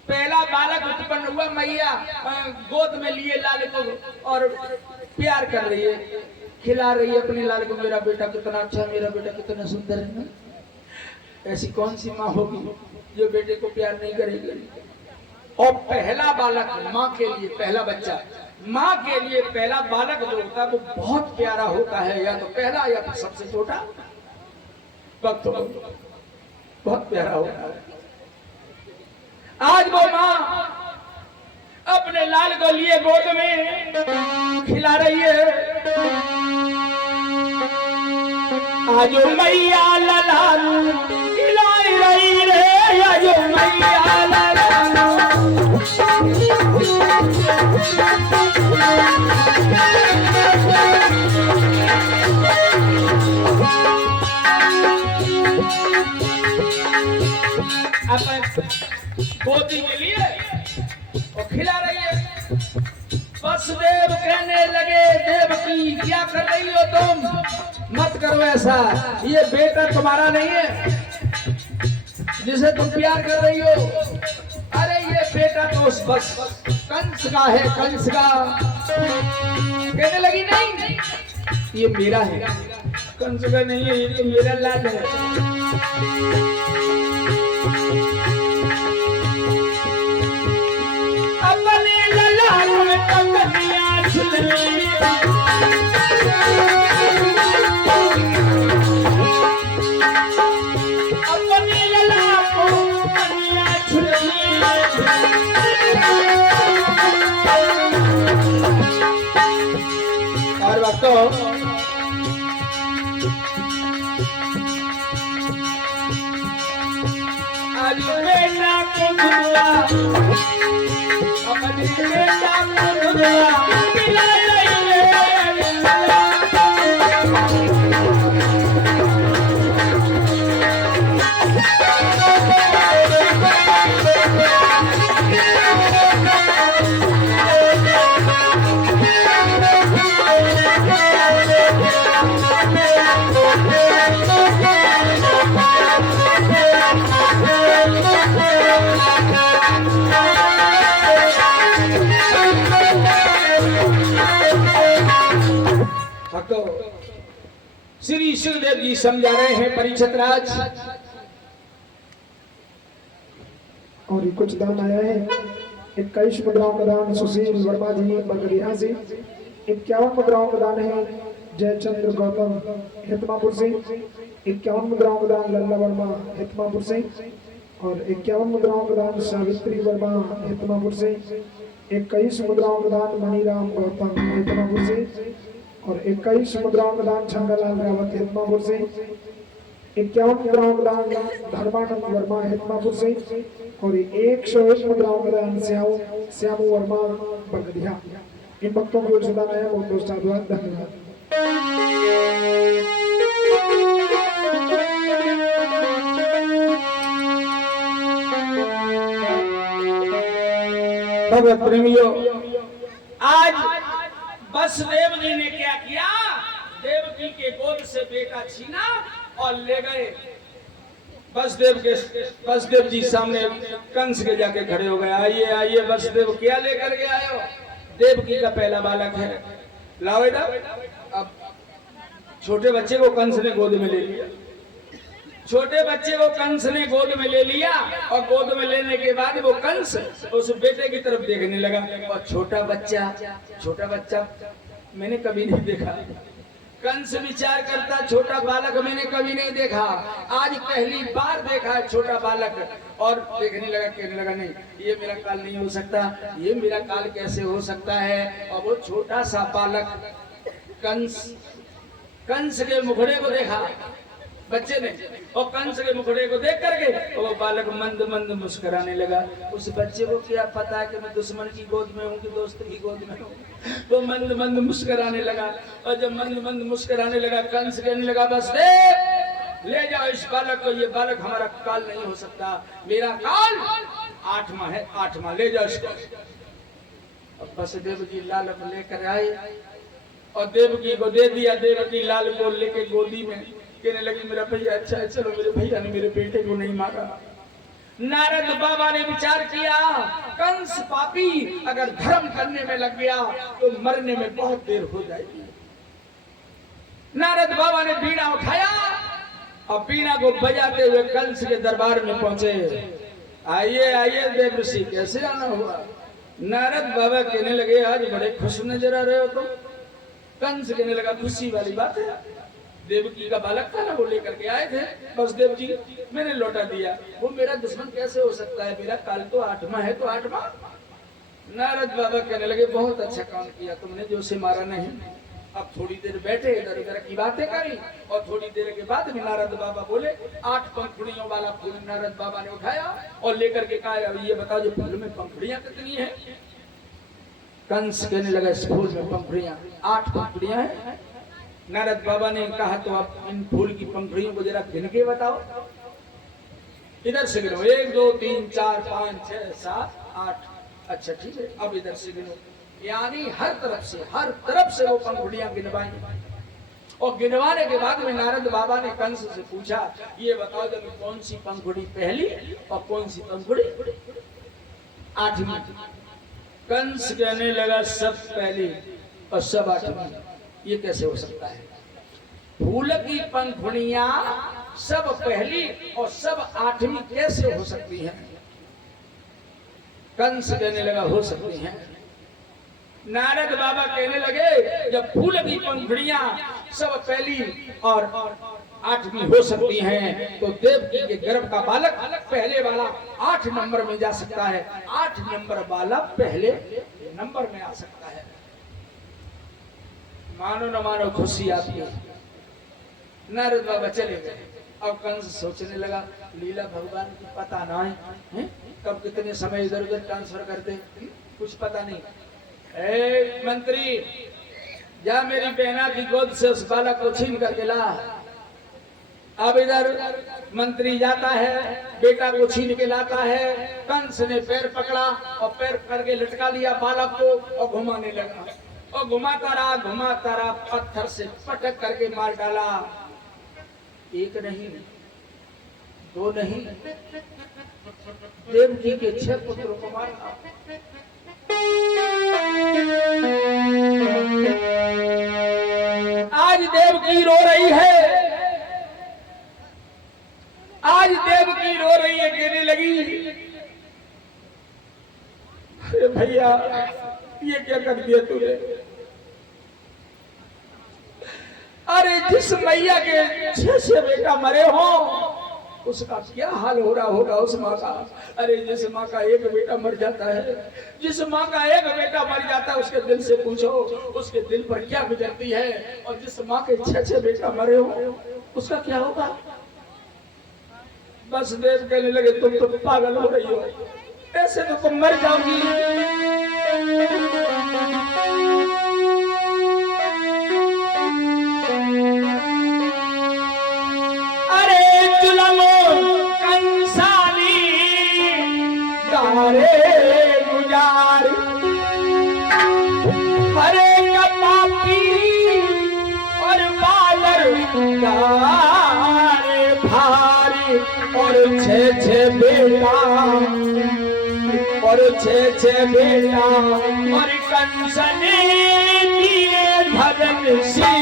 पहला बालक उत्पन्न हुआ, मैया गोद में लिए लाल को और प्यार कर रही है, खिला रही है अपने लाल को। मेरा बेटा कितना अच्छा, मेरा बेटा कितना सुंदर है ना। ऐसी कौन सी माँ होगी जो बेटे को प्यार नहीं करेगी? और पहला बालक माँ के लिए, पहला बच्चा माँ के लिए पहला बालक जो होता है वो बहुत प्यारा होता है, या तो पहला या फिर सबसे छोटा वक्त बहुत प्यारा होता है। आज वो माँ अपने लाल को लिए गोद में खिला रही है। आज मैया लाल खिला रही है, आज मैया लाल। गोदी के लिए और खिला रही है। बसदेव कहने लगे, देवकी क्या कर रही हो तुम, मत करो ऐसा, ये बेटा तुम्हारा नहीं है जिसे तुम प्यार कर रही हो। अरे ये बेटा तो उस बस कंस का है, कंस का। कहने लगी, नहीं ये मेरा है, कंस का नहीं है, ये तो मेरा लाल है। और वक्तो आज बेटा को दुआ, अपने बेटा को दुआ पिला रही है। श्री सुखदेव जी समझा रहे हैं परीक्षित राज। और ये कुछ दान आया है। 21 मुद्राओं का दान सुशील वर्मा जी बगरिया से। 51 मुद्राओं का दान है जयचंद्र गौतम हितमापुर से। 51 मुद्राओं का दान लल्ला वर्मा हितमापुर से। और 51 मुद्राओं का दान सावित्री वर्मा हितमापुर से। 21 मुद्राओं का दान मणिराम गौतम हितमापुर से। और 21 मुद्राओं का दान छंगालाल रावत हितमापुर से। 51 मुद्राओं का दान धर्मानंद वर्मा हितमापुर से। और 101 मुद्राओं का दान श्यामू वर्मा बगदिया। इन भक्तों को जो दान आया बहुत बहुत साधुवाद, धन्यवाद। भगवत प्रेमियों, आज वसुदेव जी ने क्या किया? देवकी के गोद से बेटा छीना और ले गए। वसुदेव जी सामने कंस के जाके खड़े हो गए। आइए आइए वसुदेव, क्या लेकर के आए हो? देवकी का पहला बालक है, लाओ इधर। अब छोटे बच्चे को कंस ने गोद में ले लिया। छोटे बच्चे को कंस ने गोद में ले लिया और गोद में लेने के बाद वो कंस उस बेटे की तरफ देखने लगा। और छोटा बच्चा मैंने कभी नहीं देखा। कंस विचार करता, छोटा बालक मैंने कभी नहीं देखा, आज पहली बार देखा है छोटा बालक। और देखने लगा, कहने लगा नहीं, ये मेरा काल नहीं हो सकता, ये मेरा काल कैसे हो सकता है? और वो छोटा सा बालक कंस के मुखड़े को देखा बच्चे ने, और कंस के मुखड़े को देख करके वो बालक मंद मंद मुस्कुराने लगा। उस बच्चे को क्या पता है कि मैं दुश्मन की गोद में हूँ कि दोस्त की गोद में हूँ? तो मंद मंद मुस्कुराने लगा। और जब मंद मंद मुस्कुराने लगा, कंस कहने लगा बस ले जाओ इस बालक को, ये बालक हमारा काल नहीं हो सकता, मेरा काल 8वां है, 8वां, ले जाओ इसको। अब वसुदेव जी लाल को लेकर आए और देवकी को दे दिया। देवकी लाल को लेके गोदी में कहने लगी मेरा भैया अच्छा है, चलो मेरे भैया ने मेरे बेटे को नहीं मारा। नारद बाबा ने विचार किया, कंस पापी अगर धर्म करने में लग गया तो मरने में बहुत देर हो जाएगी। नारद बाबा ने बीड़ा उठाया और बीड़ा को बजाते हुए कंस के दरबार में पहुंचे। आइए आइए देवर्षि, कैसे आना हुआ? नारद बाबा कहने लगे आज बड़े खुश नजर आ रहे हो तुम। कंस कहने लगा खुशी वाली बात है, देवकी का बालक था ना, वो लेकर के आए थे वसुदेव जी, मैंने लौटा दिया। वो मेरा दुश्मन कैसे हो सकता है? मेरा काल तो 8वां है, तो 8वां। नारद बाबा कहने लगे बहुत अच्छा काम किया तुमने जो उसे मारा नहीं। अब थोड़ी देर बैठे, इधर उधर की बातें करी और थोड़ी देर के बाद में नारद बाबा बोले 8 पंखुड़ियों वाला फूल नारद बाबा ने उठाया और लेकर के कहा ये बताओ जो फूल में पंखुड़ियां कितनी है? कंस कहने लगा इस फूल में पंखुड़ियां 8 पंखुड़ियां हैं। नारद बाबा ने कहा तो आप इन फूल की पंखुड़ियों को जरा गिन के बताओ। इधर से गिनो, 1 2 3 4 5 6 7 8। अच्छा ठीक है, अब इधर से गिनो। यानी हर तरफ से वो पंखुड़ियां गिनवाई। और गिनवाने के बाद में नारद बाबा ने कंस से पूछा ये बताओ जब कौन सी पंखुड़ी पहली और कौन सी पंखुड़ी 8वीं? कंस कहने लगा सब पहली और सब 8वीं। ये कैसे हो सकता है? फूल की पंखुड़ियां सब पहली और सब 8वीं कैसे हो सकती हैं? कंस कहने लगा हो सकती हैं। नारद बाबा कहने लगे जब फूल की पंखुड़ियां सब पहली और 8वीं हो सकती हैं तो देवकी के गर्भ का बालक पहले वाला 8 नंबर में जा सकता है, 8 नंबर वाला पहले नंबर में आ सकता है। मानो न मानो खुशी आती है। नारद बाबा चले गए। अब कंस सोचने लगा लीला भगवान की पता ना है, कब कितने समय इधर उधर ट्रांसफर करते कुछ पता नहीं। ए मंत्री जा मेरी बहना की गोद से उस बालक को छीन करके ला। अब इधर मंत्री जाता है, बेटा को छीन के लाता है। कंस ने पैर पकड़ा और पैर पकड़ के लटका लिया बालक को और घुमाने लगा और घुमाता रहा, पत्थर से पटक करके मार डाला। 1 नहीं 2 नहीं, देवकी के 6 पुत्रों को मारा। आज देवकी रो रही है, लगी, अरे भैया ये क्या कर दिया तूने? अरे जिस मैया के 6 बेटा मरे हो उसका क्या हाल हो रहा होगा उस माँ का। अरे जिस माँ का एक बेटा मर जाता है, जिस माँ का एक बेटा मर जाता है उसके दिल से पूछो उसके दिल पर क्या गुजरती है। और जिस माँ के 6 बेटा मरे हो उसका क्या होगा। बस देव कहने लगे तुम तो पागल हो रही हो, ऐसे तो तुम मर जाओगी। अरे जुलमो कंसाली गारे गुजार, हरे कपापी और बादर गारे भारी। और 6 बेटा और 6 बेटा और कंस ने दिए धर्म सिंह।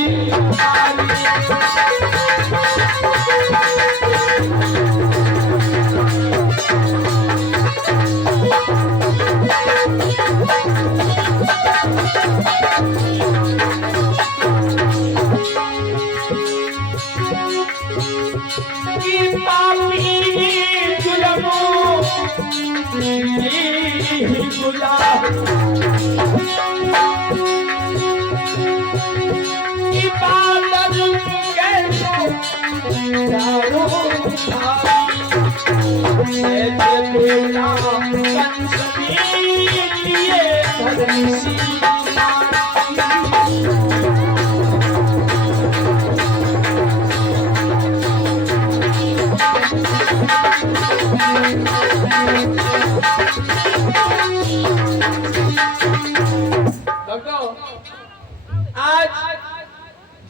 आज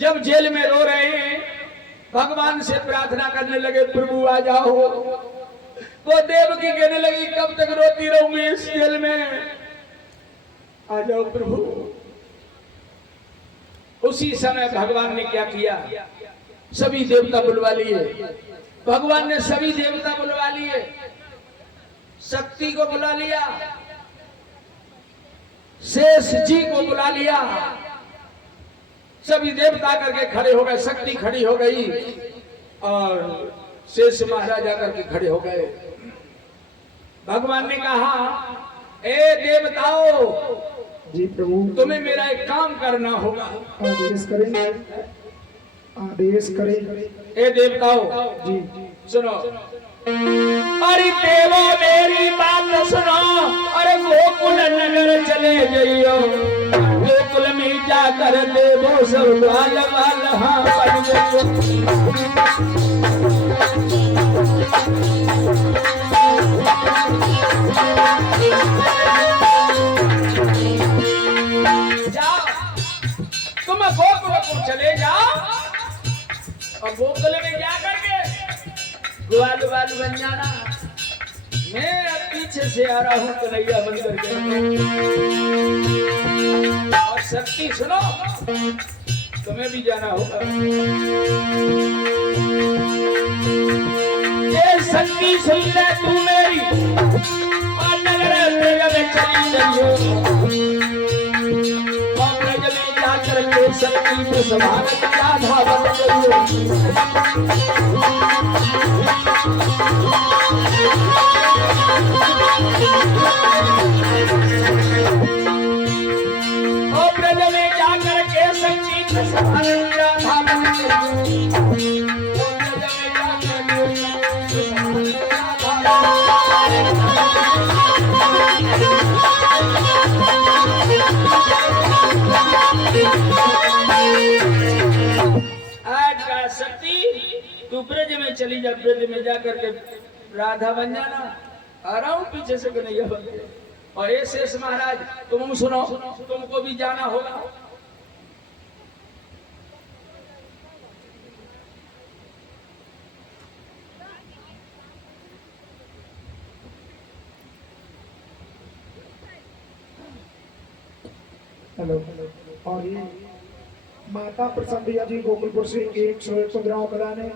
जब जेल में रो रहे हैं भगवान से प्रार्थना करने लगे प्रभु आ जाओ। वो देवकी कहने लगी कब तक रोती रहूंगी इस जेल में, आ जाओ प्रभु। उसी समय भगवान ने क्या किया, सभी देवता बुलवा लिए। भगवान ने सभी देवता बुलवा लिए, शक्ति को बुला लिया, शेष जी को बुला लिया। सभी देवता करके खड़े हो गए, शक्ति खड़ी हो गई और शेष महाराजा करके खड़े हो गए। भगवान ने कहा ए देवताओं, जी प्रभु, तुम्हें मेरा एक काम करना होगा। आदेश करें, आदेश करें। ए देवताओं जी सुनो, अरे देवो मेरी बात सुनो, अरे गोकुल नगर चले जाइयो। गोकुल में जाकर देवो सब बाल बाल हाँ पड़ जाओ, तुम गोकुल चले जाओ और गोकुल में क्या करके ग्वाल वाल बन जाना। मैं अब पीछे से आ रहा हूँ कन्हैया बन करके। और शक्ति सुनो, तुम्हें भी जाना होगा। ये शक्ति सुन ले तू मेरी और नगर में चली जाइयो। और नगर में जाकर के शक्ति को संभाल राधा बन जाइयो। और ब्रज में जाकर के शक्ति को संभाल राधा बन जाइयो। और ब्रज में जाकर के शक्ति को संभाल आज का शक्ति तू ब्रज में चली जा, ब्रज में जाकर के राधा बन जाना। आ रहा हूं पीछे से कन्हैया बन गए। और ये शेष महाराज तुम सुनो, तुमको भी जाना होगा। हेलो। और ये माता प्रसन्निया जी गोकुलपुर से 101 मुद्राओं का दान है।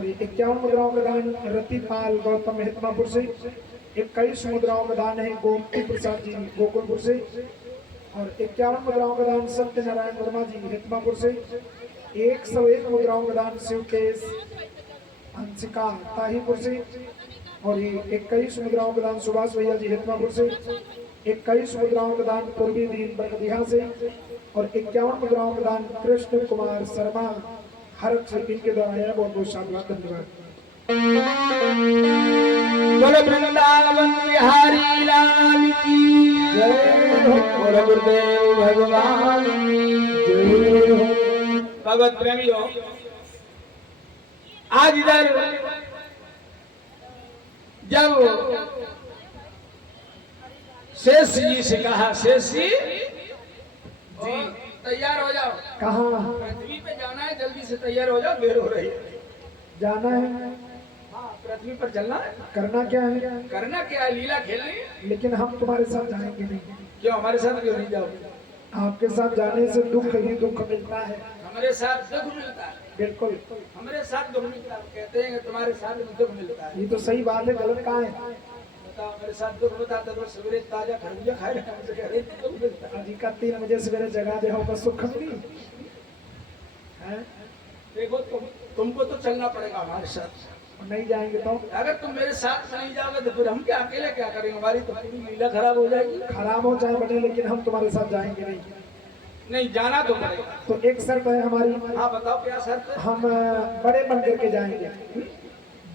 और 51 मुद्राओं का दान रतिपाल गौतम हितमापुर से। 21 मुद्राओं का दान है गोमती प्रसाद जी गोकुलपुर से। और 51 मुद्राओं का दान सत्यनारायण वर्मा जी हितमापुर से। 101 मुद्राओं का दान शिवकेश हंसिका ताहीपुर से। और ये 21 मुद्राओं का दान सुभाष भैया जी हितमापुर से। 21 मुद्राओं का दान पूर्वी दीन बरगदिहा से। और 51 मुद्राओं का दान कृष्ण कुमार शर्मा हरक से इनके द्वारा है। बहुत बहुत शानदार धन्यवाद। बोलो वृंदावन बिहारी लाल की जय हो। बोलो गुरुदेव भगवान जय हो। भगवत प्रेमियों, आज इधर जब शेष जी से कहा, शेष जी तैयार हो जाओ। कहाँ पृथ्वी पे जाना है, जल्दी से तैयार हो जाओ, देर हो रही है। जाना है? हाँ, पृथ्वी पर चलना है। करना क्या है? करना क्या है? लीला खेलनी है। लेकिन हम तुम्हारे साथ जाएंगे नहीं। क्यों हमारे साथ क्यों नहीं जाओगे? आपके साथ जाने से दुख ही दुख मिलता है। हमारे साथ दुख मिलता है। बिल्कुल, हमारे साथ दुख मिलता है। कहते हैं कि तुम्हारे साथ दुख मिलता है। ये तो सही बात है, गलत कहाँ है? बताओ, हमारे साथ दुख मिलता तो सवेरे ताजा खरबूजा खाए हमसे कह रहे हैं दुख मिलता है। अजी का 3 बजे सवेरे जगा दे होगा सुख मिली है। देखो तुमको तो चलना पड़ेगा हमारे साथ। नहीं जाएंगे तो? अगर तुम मेरे साथ नहीं जाओगे तो फिर हम क्या अकेले क्या करेंगे? हमारी तो पूरी लीला खराब हो जाएगी। खराब हो जाए बने, लेकिन हम तुम्हारे साथ जाएंगे नहीं। नहीं, जाना तो पड़ेगा। तो एक शर्त है हमारी। हाँ बताओ, क्या शर्त है? हम बड़े बन करके जाएंगे।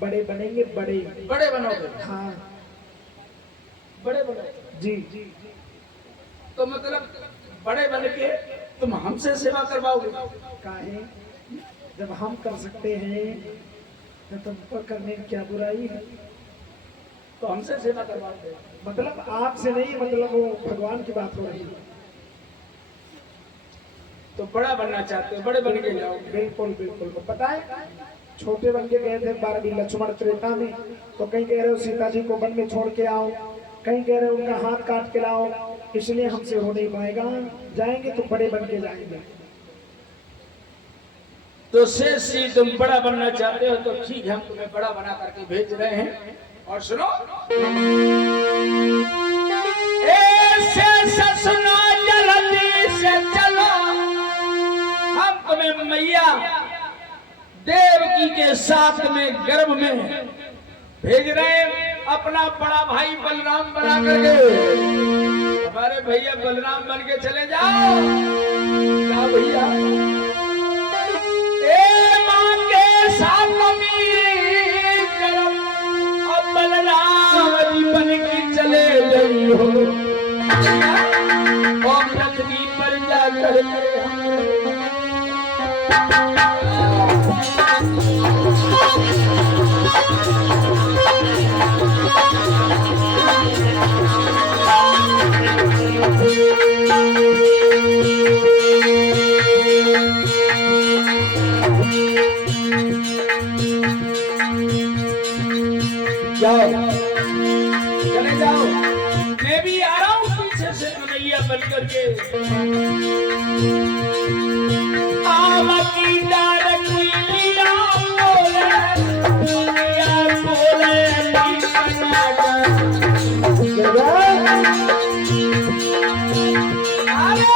बड़े बनेंगे, बड़े बड़े बनोगे? हाँ बड़े बनोगे जी। तो मतलब बड़े बन के तुम हमसे सेवा करवाओगे? काहे? जब हम कर सकते हैं तो तुमको करने की क्या बुराई है? तो हमसे सेवा करवाओगे? मतलब आपसे नहीं, मतलब वो भगवान की बात हो रही है। तो बड़ा बनना चाहते हो, बड़े बन के जाओगे? बिल्कुल बिल्कुल। तो पता है, छोटे बन के गए थे 12 लक्ष्मण त्रेता में, तो कहीं कह रहे हो सीता जी को वन में छोड़ के आओ, कहीं कह रहे हो उनका हाथ काट के लाओ। इसलिए हमसे हो नहीं पाएगा। जाएंगे तो बड़े बन के जाएंगे। तो शेष जी, तुम बड़ा बनना चाहते हो तो ठीक है, हम तुम्हें बड़ा बना करके भेज रहे हैं। और सुनो, ऐसे सुनो, जल्दी से चलो, हम तुम्हें मैया देवकी के साथ में गर्भ में भेज रहे हैं। अपना बड़ा भाई बलराम बना करके हमारे भैया बलराम बन के चले जाओ। क्या भैया? मां के साथ और बलराम जी बन के चले गई हो और पृथ्वी पर जाकर चले जाओ। मैं भी आ रहा हूँ पीछे से कन्हैया बन करके। आमकी डारकी लिया बोले, लिया बोले, अरे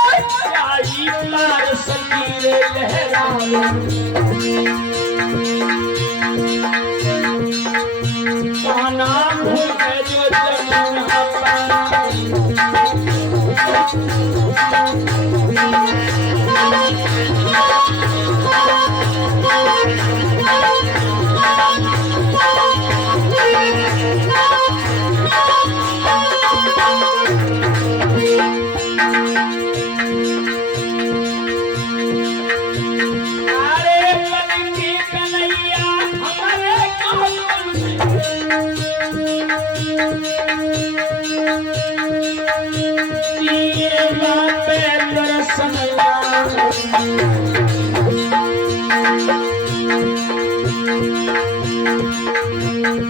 आई मार सकीरे लहरा नाम है जो जमुना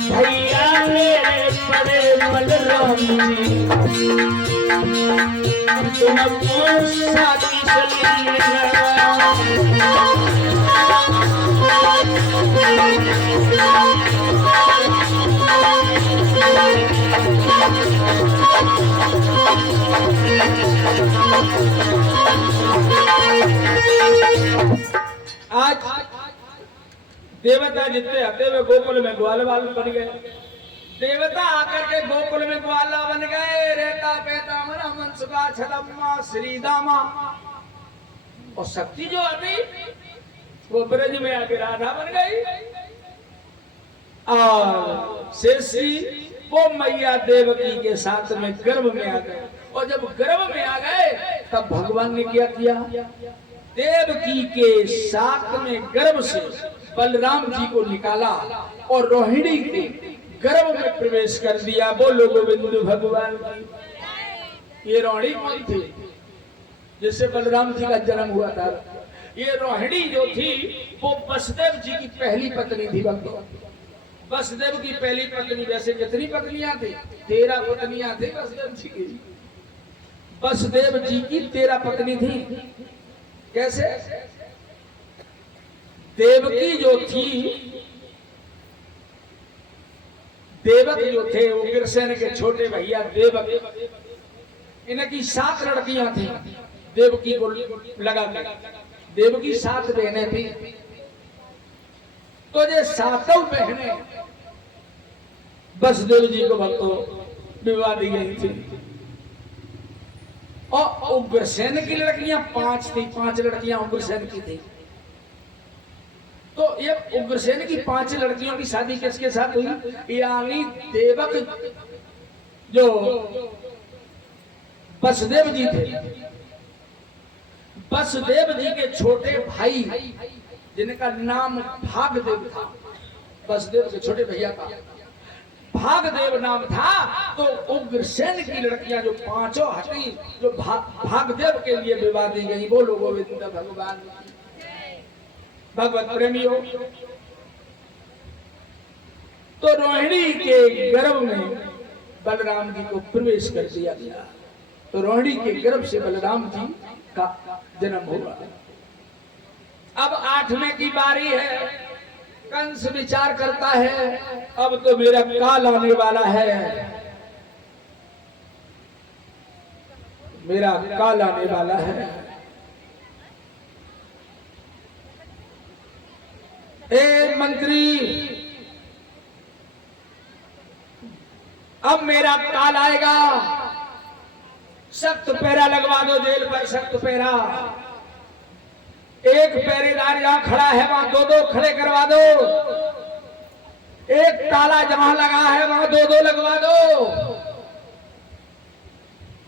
भैया मेरे बड़े बलराम जी, तुमको साथी चली आज देवता जितने हते वे गोकुल में ग्वाल वाल बन गए। देवता आकर के गोकुल में ग्वाला बन गए। रेता पेता मरा मनसुका छलम्मा श्री दामा। और शक्ति जो आती वो ब्रज में आके राधा बन गई। और शेषी वो मैया देवकी के साथ में गर्भ में आ गए। और जब गर्भ में आ गए तब भगवान ने क्या किया, देवकी के साथ में गर्भ से बलराम जी को निकाला और रोहिणी के गर्भ में प्रवेश कर दिया। बोलो गोविंद भगवान की। ये रोहिणी कौन थी जिससे बलराम जी का जन्म हुआ था? ये रोहिणी जो थी वो वसुदेव जी की पहली पत्नी थी। भक्तों, वसुदेव की पहली पत्नी, वैसे कितनी पत्नियां थी? 13 पत्नियां थी वसुदेव जी की। वसुदेव जी की 13 पत्नी थी। कैसे? देवकी जो थी, देवक जो थे वो गिरसेन के छोटे भैया देवक, इनकी 7 लड़कियां थी। देवकी को लगा के देवकी 7 बहनें थी। तो ये 7 बहनें वसुदेव जी को भक्तों विवाह दी गई थी। और उग्रसेन की लड़कियां 5 थी। 5 लड़कियां उग्रसेन की थी। तो ये उग्रसेन की 5 लड़कियों की शादी किसके साथ हुई? यानी देवक जो वसुदेव जी थे, वसुदेव जी के छोटे भाई जिनका नाम भागदेव था, वसुदेव के छोटे भैया का भागदेव नाम था। तो उग्रसेन की लड़कियां जो 5 हटी, जो भागदेव के लिए विवाह दी गई। बोलो गोविंद भगवान। भगवत प्रेमियों, तो रोहिणी के गर्भ में बलराम जी को प्रवेश कर दिया गया। तो रोहिणी के गर्भ से बलराम जी का जन्म हुआ। अब 8वें की बारी है। कंस विचार करता है अब तो मेरा काल आने वाला है, मेरा काल आने वाला है। ए मंत्री, अब मेरा काल आएगा, सख्त पैरा लगवा दो जेल पर, सख्त पैरा। एक पहरेदार जहां खड़ा है वहां 2-2 खड़े करवा दो। एक ताला जहां लगा है वहां 2-2 लगवा दो।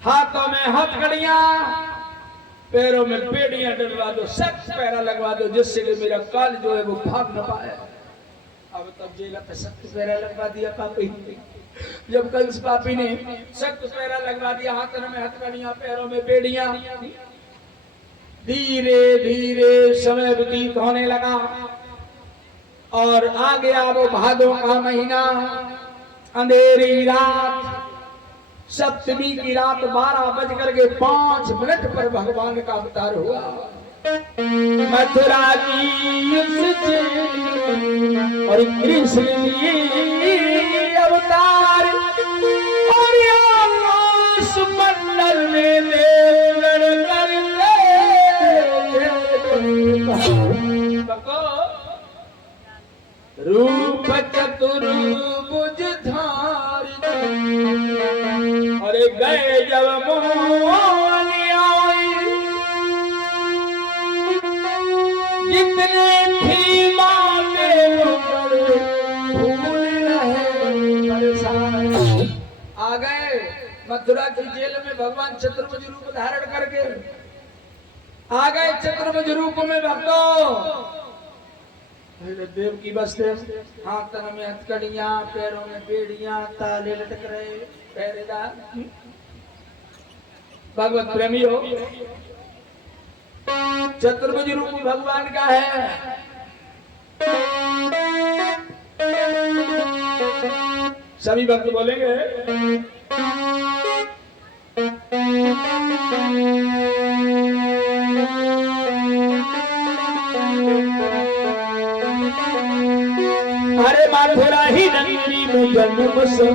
हाथों में हथकड़ियां, पैरों में बेड़ियां डलवा दो, सख्त पैरा लगवा दो, जिससे कि मेरा काल जो है वो भाग न पाए। अब तब जेल पे सख्त पैरा लगवा दिया पापी। जब कंस पापी ने सख्त पैरा लगवा दिया, हाथों में हथकड़ियां, पैरों में बेड़ियां, धीरे धीरे समय व्यतीत होने लगा और आ गया वो भादों का महीना, अंधेरी रात, सप्तमी की रात 12:05 पर भगवान का अवतार हुआ। मथुरा की और कृष्ण की अवतार और मंडल में देवगण करते रूप चतुर्भुज धारी। अरे गए जब मोहन आई, जितने थी बातें भूल रहे। आ गए मथुरा की जेल में भगवान चतुर्भुज रूप धारण करके आ गए। चतुर्भुज रूप में भक्तों देव की बसते, हाथों में हथकड़ियां, पैरों में बेड़ियां, ताले लटक रहे पहरेदार। भगवत प्रेमियों, चतुर्भुज रूप भगवान का है। सभी भक्त बोलेंगे मथुरा ही नगरी में जन्म से